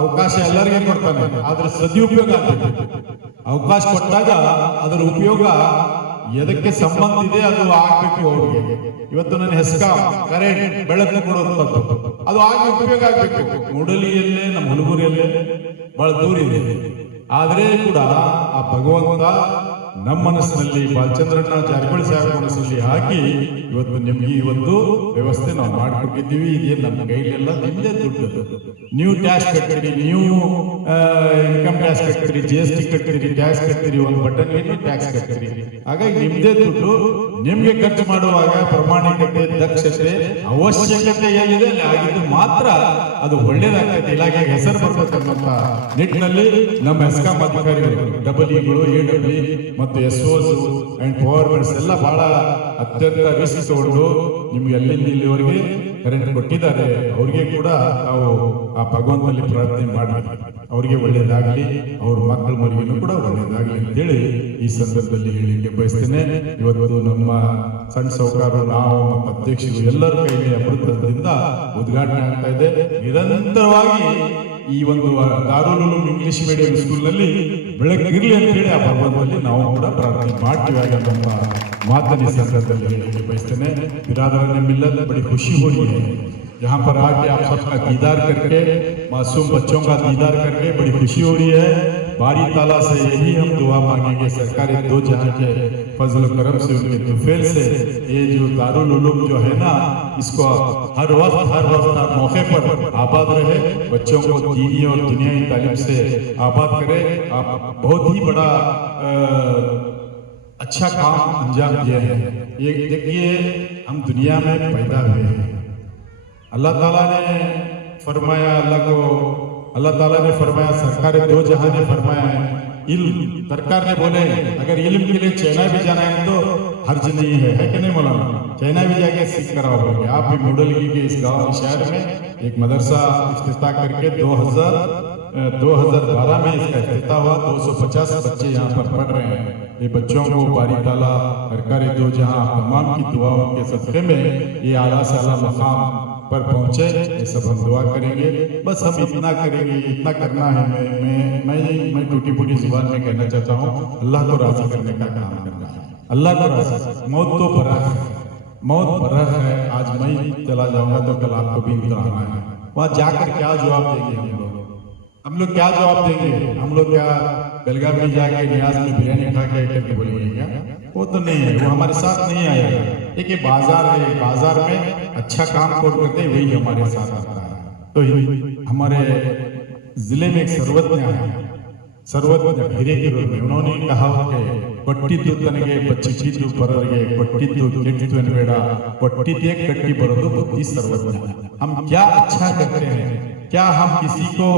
ಅವಕಾಶ ಎಲ್ಲರಿಗೂ ಕೊಡ್ತಾನೆ. ಆದ್ರೆ ಸದುಪಯೋಗ ಆಗ್ತದೆ. ಅವಕಾಶ ಕೊಟ್ಟಾಗ ಅದರ ಉಪಯೋಗ ಎದಕ್ಕೆ ಸಂಬಂಧ ಇದೆ ಅದು ಆಗ್ಬೇಕು ಅವ್ರಿಗೆ. ಇವತ್ತು ನನ್ನ ಹೆಸ್ಕಾಂ ಕರೆಂಟ್ ಬೆಳಕು ಕೊಡುವಂಥದ್ದು ಅದು ಆಗಿ ಉಪಯೋಗ ಆಗ್ಬೇಕು. ಮೂಡಲಿಯಲ್ಲೇ, ನಮ್ಮ ಹುಲಗುರಿಯಲ್ಲೇ ಬಹಳ ದೂರ ಇದೆ. ಆದ್ರೆ ಕೂಡ ಆ ಭಗವಂತ ನಮ್ಮ ಮನಸ್ಸಿನಲ್ಲಿ, ಬಾಲಚಂದ್ರಣ್ಣ ಜಾರಕಿಹೊಳಿ ಸಾಹೇಬ್ ಮನಸ್ಸಲ್ಲಿ ಹಾಕಿ ಇವತ್ತು ನಿಮ್ಗೆ ಈ ಒಂದು ವ್ಯವಸ್ಥೆ ನಾವು ಮಾಡಿಕೊಟ್ಟಿದ್ದೀವಿ. ಇದೇ ನಮ್ಮ ಕೈಲೆಲ್ಲ ನಿಮ್ದೇ ದುಡ್ಡು. ನೀವು ಟ್ಯಾಕ್ಸ್ ಕಟ್ತೀರಿ, ನೀವು ಇನ್ಕಮ್ ಟ್ಯಾಕ್ಸ್ ಕಟ್ತೀರಿ, GST ಕಟ್ತೀರಿ, ಟ್ಯಾಕ್ಸ್ ಕಟ್ತೀರಿ, ಒಂದು ಬಟನ್ ಏನು ಟ್ಯಾಕ್ಸ್ ಕಟ್ತೀರಿ. ಹಾಗಾಗಿ ನಿಮ್ದೇ ದುಡ್ಡು. ನಿಮ್ಗೆ ಖರ್ಚು ಮಾಡುವಾಗ ಪ್ರಾಮಾಣಿಕತೆ, ದಕ್ಷತೆ, ಅವಶ್ಯಕತೆ ಏನಿದೆ ಅಲ್ಲಿ ಆಗಿದ್ದು ಮಾತ್ರ ಅದು ಒಳ್ಳೇದಾಗ್ತದೆ. ಇಲಾಖೆಗೆ ಹೆಸರು ಬರ್ಬೇಕನ್ನೋಂಥ ನಿಟ್ಟಿನಲ್ಲಿ ನಮ್ಮ ಹೆಸ್ಕಾಂ ಅಧಿಕಾರಿಗಳು, ಡಬಲ್ಇಗಳು, AWE ಮತ್ತು SOs ಅಂಡ್ ಪವರ್ಮೆಂಟ್ಸ್ ಎಲ್ಲ ಬಹಳ ಅತ್ಯಂತ ರಿಸ್ಕ್ ತಗೊಂಡು ನಿಮ್ಗೆ ಎಲ್ಲಿಂದ ಇಲ್ಲಿವರೆಗೆ ಕರೆಂಟ್ ಕೊಟ್ಟಿದ್ದಾರೆ. ಅವ್ರಿಗೆ ಕೂಡ ನಾವು ಆ ಭಗವಂತನಲ್ಲಿ ಪ್ರಾರ್ಥನೆ ಮಾಡಿ ಅವ್ರಿಗೆ ಒಳ್ಳೇದಾಗಲಿ, ಅವ್ರ ಮಕ್ಕಳ ಮರಿಗೂ ಕೂಡ ಒಳ್ಳೇದಾಗಲಿ ಅಂತೇಳಿ ಈ ಸಂದರ್ಭದಲ್ಲಿ ಹೇಳಿಕೆ ಬಯಸ್ತೇನೆ. ಇವತ್ತು ನಮ್ಮ ಸಣ್ಣ ಸಾಹುಕಾರರು, ನಾವು, ನಮ್ಮ ಅಧ್ಯಕ್ಷರು ಎಲ್ಲರ ಕೈಲಿ ಅಮೃತದಿಂದ ಉದ್ಘಾಟನೆ ಆಗ್ತಾ ಇದೆ. ನಿರಂತರವಾಗಿ ಈ ಒಂದು ದಾರುಲ್ ಉಲೂಮ್ ಇಂಗ್ಲಿಷ್ ಮೀಡಿಯಂ ಸ್ಕೂಲ್ನಲ್ಲಿ ಬೆಳಕಿರ್ಲಿ ಅಂತ ಹೇಳಿ ಆ ಭಗವಂತನಲ್ಲಿ ನಾವು ಕೂಡ ಪ್ರಾರ್ಥನೆ ಮಾಡ್ತೀವಿ. ಆಗ ನಮ್ಮ ಮಾತನ್ನ ಸಂದರ್ಭದಲ್ಲಿ ಹೇಳಿಕೆ ಬಯಸ್ತೇನೆ. बिरादरान मिल्लत बड़ी खुशी हो रही है यहाँ पर आके आप सबका दीदार करके, मासूम बच्चों का दीदार करके बड़ी खुशी हो रही है। बारी ताला से यही हम दुआ मांगेंगे, सरकारी दो जहां के फजल करम से, उनके तुफेल से ये जो दारुल उलूम जो है ना, इसको हर वक्त हर मौके पर आबाद रहे, बच्चों को दीनी और दुनियाई तालीम से आबाद करे। आप बहुत ही बड़ा अच्छा काम अंजाम दिए हैं। ये देखिए, हम दुनिया में पैदा हुए हैं। अल्लाह ताला ने फरमाया, अल्लाह ताला ने फरमाया, सरकार दो जहां ने फरमाया इल्म। सरकार ने बोले अगर इल्म के लिए चाइना भी जाना है तो हर्ज नहीं है कि नहीं मौलाना? चाइना भी जाके सीख कर आओगे। आप भी मुडलगी के इस गांव शहर में एक मदरसा इफ्तिताह करके 2012 में इसका इफ्तिताह हुआ। 250 बच्चे यहाँ पर पढ़ रहे हैं। ये बच्चों को बारी ताला सरकारी दो जहां तमाम की दुआओं के सदक़े में ये आला से आला मकाम पर पहुंचे। ये सब हम दुआ करेंगे। बस हम इतना करेंगे, इतना करना है। मैं टूटी फूटी जुबान में कहना चाहता हूँ, अल्लाह को राजी करने का काम करना है। अल्लाह को राजी, मौत तो बराह है, मौत बराह है। आज मैं चला जाऊंगा तो कल आपको भी उतराना है। वहां जाकर क्या जवाब देंगे हम लोग क्या जवाब देंगे? हम लोग क्या बेलगाम में जाके नियाज में बिरयानी खा के करके बोलेंगे क्या? वो तो नहीं है, वो हमारे साथ नहीं आएगा। एक ये बाजार है, बाजार में अच्छा काम कौन करते हैं वही हमारे साथ आता है। तो हमारे जिले में एक सर्वज्ञ है, सर्वज्ञ हिरेकेरूर में, उन्होंने कहा कि ಕೊಟ್ಟಿದ್ದು ತನಗೆ ಬಚ್ಚಿಟ್ಟಿದ್ದು ಪರರಿಗೆ, ಕೊಟ್ಟಿದ್ದು ಕೆಟ್ಟಿದ್ದು ಅನ್ಬೇಡ, ಕೊಟ್ಟಿದ್ದೇ ಕಟ್ಟಿ ಬರೋದು ಬುದ್ಧಿ सर्वज्ञ। हम क्या अच्छा करते हैं, क्या हम किसी को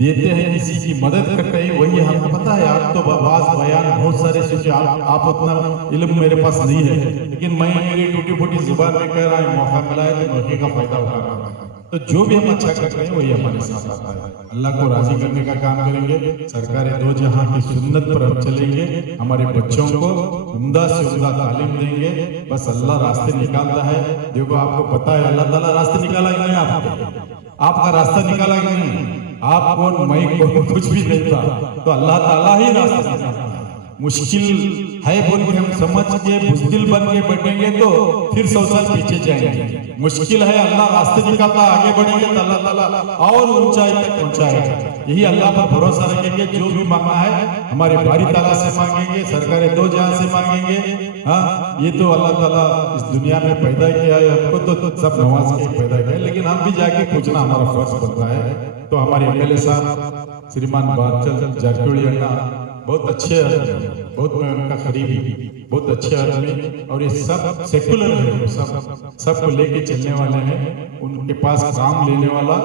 देते हैं, किसी की मदद करते हैं, वही हमको पता है। आप तो आवाज बयान बहुत सारे सोचे, आप उतना इल्म मेरे पास नहीं है, लेकिन मैं मेरी टूटी फूटी जुबान में कह रहा हूँ, मौका मिला है तो मौके का फायदा उठा रहा हूँ। तो जो भी हम अच्छा करते हैं वही हमारे साथ आता है। अल्लाह को राजी करने का काम करेंगे। सरकार दो जहां की सुन्नत पर हम चलेंगे। हमारे बच्चों को उम्दा से उम्दा तालीम देंगे। बस अल्लाह रास्ते निकालता है। देखो, आपको पता है अल्लाह ताला रास्ते निकाला कि नहीं? आपका रास्ता निकाला कि नहीं? आप कौन मैं कौन कुछ भी नहीं था, तो अल्लाह ताला ही रास्ता दिखाता है। मुश्किल है बोल के हम समझ के बुज़दिल बन के बैठेंगे तो फिर 100 साल पीछे जाएंगे। मुश्किल है, अल्लाह रास्ते दिखाता, आगे बढ़ेंगे तो अल्लाह ताला और ऊंचाई तक पहुंचाएगा। यही अल्लाह पर भरोसा रखेंगे, जो भी मांगना है हमारे बारी ताला से मांगेंगे, सरकारें दो जहां से मांगेंगे। हाँ, ये तो अल्लाह ताला इस दुनिया में पैदा किया है, हमको तो सब नवाज के पैदा किया, लेकिन हम भी जाके पूछना हमारा फर्ज बनता है। तो हमारे एमएलए साहब श्रीमान बालचंद्र जारकिहोली अण्णा बहुत अच्छे आदमी, बहुत मैं उनका करीबी, बहुत अच्छे आदमी, और ये सब सेकुलर है, सबको लेके चलने वाले हैं। उनके पास काम लेने वाला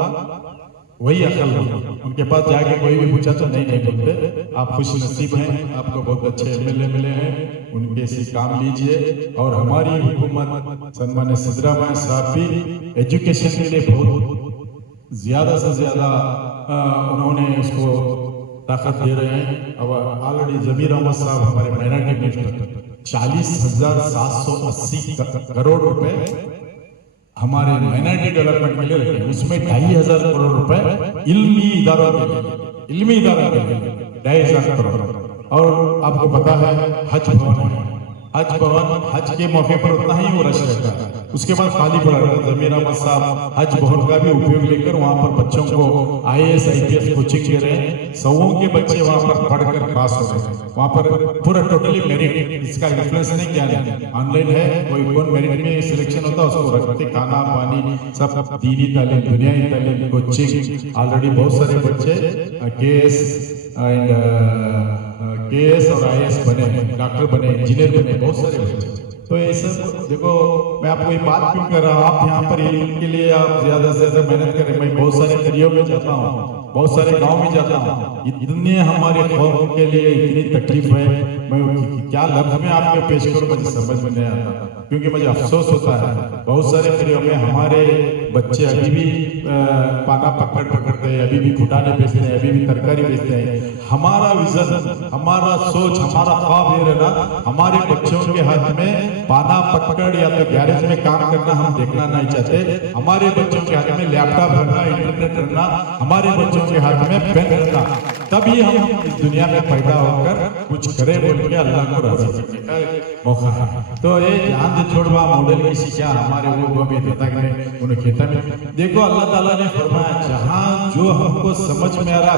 वही अकल है, उनके पास जाके कोई भी पूछा तो नहीं बोलते। आप खुश नसीब हैं, आपको बहुत अच्छे एमएलए मिले हैं, उनके से काम लीजिए। और हमारी हुकूमत सन्मान्य सिद्धरामैया साहब भी एजुकेशन के लिए बहुत ज्यादा से ज्यादा उन्होंने उसको ताकत दे रहे हैं। अब ऑलरेडी जमीर अहमद साहब हमारे माइनॉरिटी मिनिस्टर 40,780 करोड़ रुपए हमारे माइनॉरिटी डेवलपमेंट के लिए रखे, उसमें 2,500 करोड़ रुपए इल्मी इदारों के लिए 2,500 करोड़। और आपको पता है हज भवन, हज के मौके पर उतना ही वो रश रहता है, उसके बाद खाली पड़ा रहता है। जमीर अहमद साहब हज भवन का भी उपयोग लेकर वहां पर बच्चों को IAS IPS कोचिंग दे रहे हैं। 100 के बच्चे वहां पर पढ़कर पास हो रहे हैं, वहां पर पूरा टोटली मेरिट, इसका इन्फ्लुएंस नहीं किया है, ऑनलाइन है। कोई कौन मेरिट में सिलेक्शन होता है उसको रखते, खाना पानी सब, दीनी तालीम, दुनियाई तालीम, कोचिंग। ऑलरेडी बहुत सारे बच्चे KS और IAS बने, डॉक्टर बने, इंजीनियर बने, बहुत सारे बच्चे। तो ये सब देखो, मैं आपको ये बात क्यों कर रहा हूँ, आप यहाँ पर इनके लिए आप ज्यादा से ज्यादा मेहनत करें। मैं बहुत सारे करियों में जाता हूँ, बहुत सारे गांव में जाता हूँ, इतने हमारे कौम के लिए इतनी तकलीफ है, मैं क्या लफ्ज में आपको पेश करूं मुझे समझ में नहीं आता, क्योंकि मुझे अफसोस होता है। बहुत सारे करियों में हमारे बच्चे अभी भी पाना पकड़ते हैं, अभी भी फुटाने बेचते हैं, अभी भी तरकारी बेचते हैं। हमारा विजन, हमारा सोच, हमारा ख्वाब ये रहना, हमारे बच्चों के हाथ में पाना पकड़ या तो गैरेज में काम करना हम देखना नहीं चाहते। हमारे बच्चों के हाथ में लैपटॉप रखना, इंटरनेट रखना, हमारे बच्चों के हाथ में पेन रखना, तभी हम इस दुनिया में पैदा होकर कुछ करें बोल के अल्लाह को राजी करने का मौका है। तो ये ध्यान से छोड़वा मॉडल की शिक्षा हमारे वो भी देता है उन्हें खेता में। देखो अल्लाह ताला ने फरमाया, जहाँ जो हमको समझ में आ रहा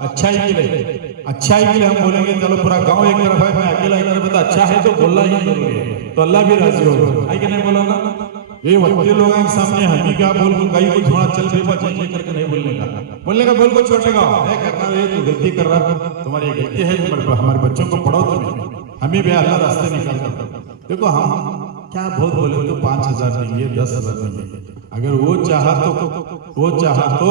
अच्छाई के लिए हम बोलेंगे, चलो पूरा गांव एक तरफ है, मैं अकेला एक तरफ, अच्छा है तो बोलना ही जरूरी है, तो अल्लाह भी राजी होगा। कि नहीं बोला ना, ये वक्ते लोगों के सामने हमी क्या बोल गाई को थोड़ा चल फिर बचेंगे करके नहीं बोलने का बोल को छोड़ेगा करना, ये तो गलती कर रहा, तुम्हारी गलती है, हमारे बच्चों को पढ़ो तो हमें भी अल्लाह रास्ते निकाल कर। देखो हम क्या बहुत बोले तो 5,000 देंगे, 10,000 देंगे, अगर वो चाहा तो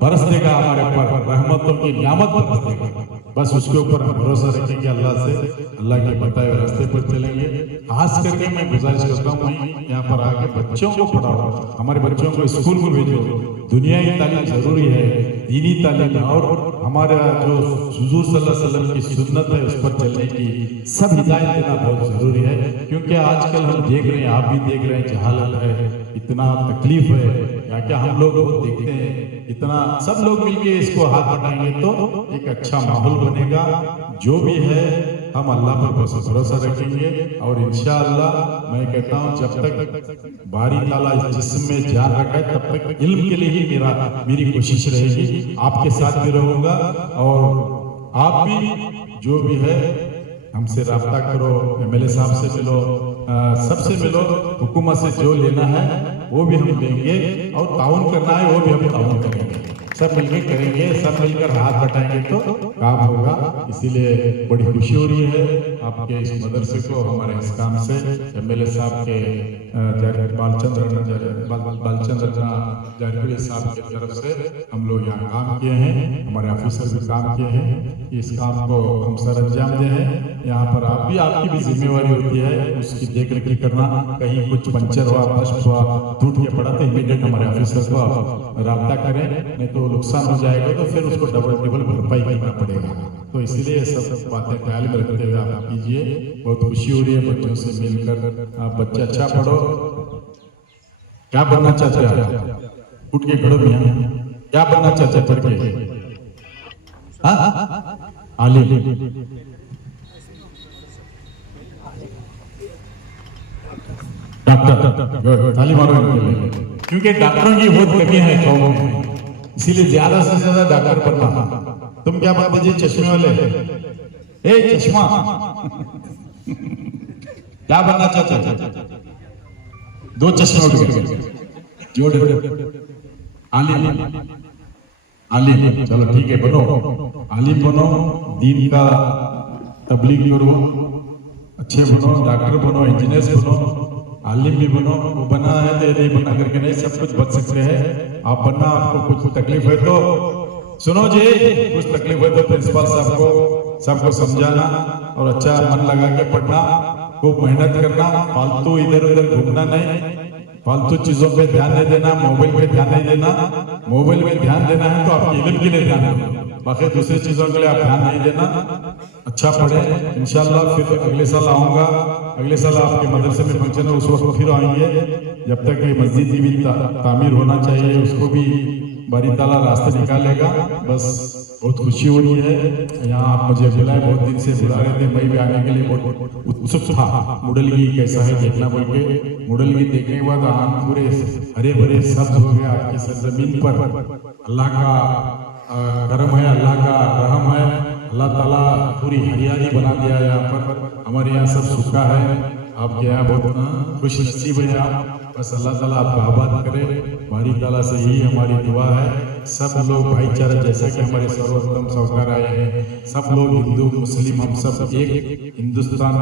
बरस देगा हमारे ऊपर, रहमतों की नियामत बरस देगा। बस उसके ऊपर हम भरोसा रखेंगे, अल्लाह से, अल्लाह के बताए हुए रास्ते पर चलेंगे। खास करके मैं गुजारिश करता हूँ, यहाँ पर आके बच्चों को पढ़ाओ, हमारे बच्चों को स्कूल में भेजो। दुनिया की तालीम जरूरी है, दीनी तालीम, और हमारा जो हुजूर सल्लल्लाहु अलैहि वसल्लम की सुन्नत है उस पर चलने की सब हिदायत देना बहुत जरूरी है। क्योंकि आजकल हम देख रहे हैं, आप भी देख रहे हैं, जहालत है, इतना तकलीफ है, क्या हम लोग देखते हैं, इतना सब लोग मिलके इसको हाथ बढ़ाएंगे तो एक अच्छा माहौल बनेगा। जो भी है हम अल्लाह पर भरोसा रखेंगे, और इंशाअल्लाह मैं कहता हूँ जब तक बारी ताला इस जिस्म में जान रखा है तब तक इल्म के लिए ही मेरी कोशिश रहेगी, आपके साथ भी रहूंगा। और आप भी जो भी है हमसे राब्ता करो, एमएलए साहब से मिलो, सबसे मिलो, हुकूमत से जो लेना है वो भी हम लेंगे, और ताउन करना है वो भी हम ताउन करेंगे, सब मिलकर करेंगे, सब मिलकर हाथ बटाएंगे तो काम होगा। इसीलिए बड़ी खुशी हो रही है आपके इस मदरसे को, हमारे इस काम से एमएलए साहब के बालचंद्र जारकिहोली साहब की तरफ से हम लोग यहाँ काम किए हैं, हमारे ऑफिसर भी काम किए हैं, इस काम को हम सर अंजाम दे हैं। यहाँ पर आपकी भी जिम्मेवारी होती है उसकी देख रेख करना, कहीं कुछ पंचर हुआ, नष्ट हुआ, टूट के पड़ा तो इमीडिएट हमारे ऑफिसर को आप राब्ता करें, नहीं तो नुकसान हो जाएगा तो फिर उसको डबल भरपाई करना पड़ेगा। तो इसीलिए सब बातें ख्याल में रखते हुए आप कीजिए। बहुत खुशी हो रही है बच्चों से मिलकर, आप बच्चे अच्छा पढ़ो। क्या बनना चाहते हैं? उठ के खड़ो भी क्या बनना चाहते पढ़ के? आलिम। डॉक्टर, ताली मारो इनके लिए। क्योंकि डॉक्टरों की बहुत कमी है कौम में, इसीलिए ज्यादा से ज्यादा डॉक्टर बनना। तुम क्या बनते जी? चश्मे वाले। ए चश्मा क्या बनना चाहते? दो चश्मे उठ गए, जोड़ आलिम। आलिम, चलो ठीक है, बनो आलिम, बनो, दीन का तबलीग करो, अच्छे बनो, डॉक्टर बनो, इंजीनियर बनो, आलिम भी बनो। वो बना है तो नहीं बना करके नहीं, सब कुछ बच सकते हैं। आप बनना, आपको कुछ तकलीफ है तो सुनो जी, कुछ तकलीफ है तो प्रिंसिपल साहब को सबको समझाना और अच्छा मन लगा के पढ़ना, खूब मेहनत करना, फालतू इधर उधर घूमना नहीं, फालतू चीजों पे ध्यान नहीं देना, मोबाइल पे ध्यान नहीं देना। मोबाइल में ध्यान देना है तो आपके इल्म के लिए ध्यान देना, बाकी दूसरी चीजों के लिए आप ध्यान नहीं देना। अच्छा पढ़े, इंशाल्लाह फिर अगले साल आऊंगा। अगले साल आपके मदरसे में फंक्शन है, उस वक्त फिर आएंगे। जब तक ये मस्जिद की भी तामीर होना चाहिए, उसको भी बारी ताला रास्ते निकालेगा। बस बहुत खुशी हो रही है, यहाँ आप मुझे बुलाए, बहुत दिन से बुला रहे थे, मैं भी आने के लिए बहुत उत्सुक था। मुडलगी कैसा है देखना बोल के, मुडलगी देखने के बाद आम पूरे हरे भरे सब्ज हो गया आपकी सरजमीन पर। अल्लाह का करम है, अल्लाह का रहम है, अल्लाह ताला पूरी हरियाली बना दिया है यहाँ पर। हमारे यहाँ सब सूखा है, आपके यहाँ बहुत खुश नसीब है आप। बस अल्लाह ताला आपको आबाद करे, बारी ताला से यही हमारी दुआ है। सब लोग भाईचारा, जैसा कि हमारे सर्वोत्तम साहूकार आए हैं, सब लोग हिंदू मुस्लिम, हम सब एक, हिंदुस्तान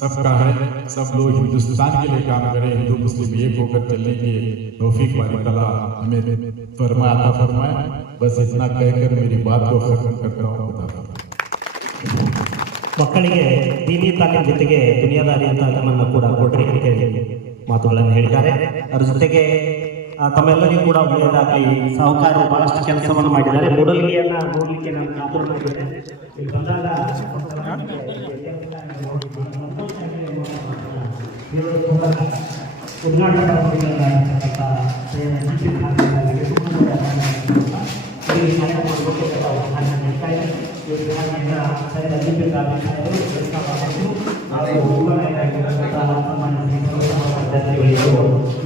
सबका है, सब लोग हिंदुस्तान के लिए काम करें, हिंदू मुस्लिम एक होकर चलने की तौफीक बारी ताला हमें फरमाए, अता फरमाए। बस इतना कहकर मेरी बात को खत्म करता हूँ। ಮಕ್ಕಳಿಗೆ ದೀನಿ ತಾಲೀಮ್ ಜೊತೆಗೆ ದುನಿಯಾದಾರಿ ಅಂತ ತಮ್ಮನ್ನು ಕೂಡ ಕೊಡ್ರಿ ಅಂತೇಳಿ ಮಾತುಗಳನ್ನು ಹೇಳಿದ್ದಾರೆ. ಅದರ ಜೊತೆಗೆ ತಮ್ಮೆಲ್ಲರಿಗೂ ಕೂಡ ಒಳ್ಳೆಯದಾಗಲಿ. ಸಾಹುಕಾರರು ಬಹಳಷ್ಟು ಕೆಲಸವನ್ನು ಮಾಡಿದ್ದಾರೆ. ಮೂಡಲ್ಗಿಯನ್ನ ನೋಡ್ಲಿಕ್ಕೆ ನಾನು ಕಾತುರನಾಗಿದ್ದೇನೆ. ಇಲ್ಲಿ ಬಂದಾಗ ಉದ್ಘಾಟನಾ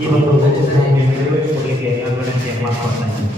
ಈ ಒಂದು ನೆರವೇರಿಸಿಕೊಡಲಿಕ್ಕೆ ಅಭಿನಂದನೆ ಮಾಡ್ಕೊಳ್ತಾ ಇದ್ದೀನಿ.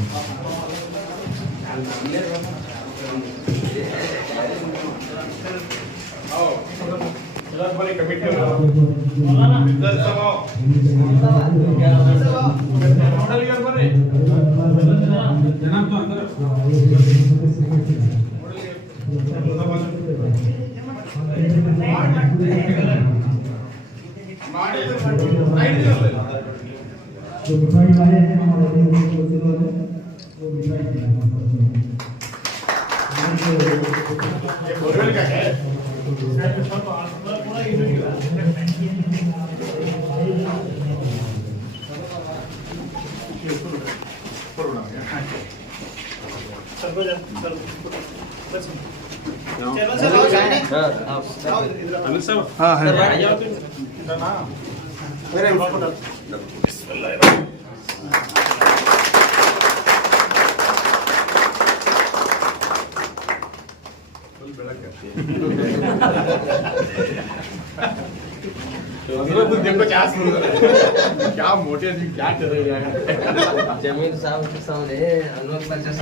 क्या मोटे क्या करेगा जमीन साहब के सामने अनोख बच्चा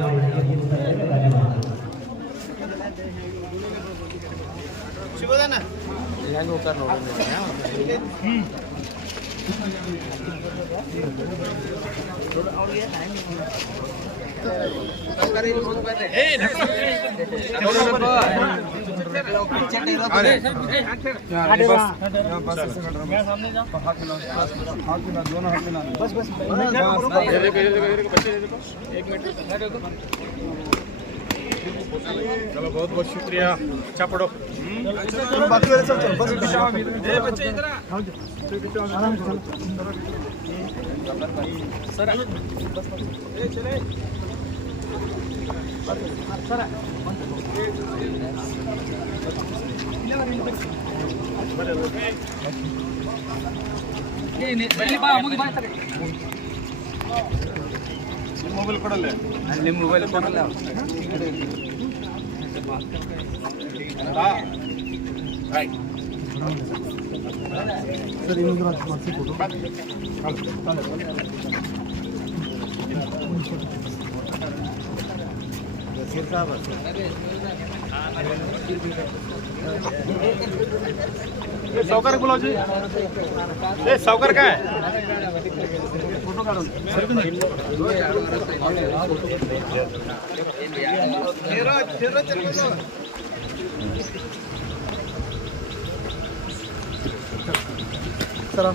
शिवदाना ಹೆಂಗೆ ಹೋಗ್ತಾರೆ चलो बहुत बहुत शुक्रिया, अच्छा पढ़ो। ಮೊಬೈಲ್ ಕೊಡಲ್ಲೇ ನಿಮ್ಮ ಮೊಬೈಲ್ ಕೊಡಲ್ಲ ರೈಟ್ ಸರ್ ಇನ್ನೊಂದು ಮಾಡಿಸಿ ಕೊಡು सावकार बोला जी ए सावकार काय फोटो काढून सर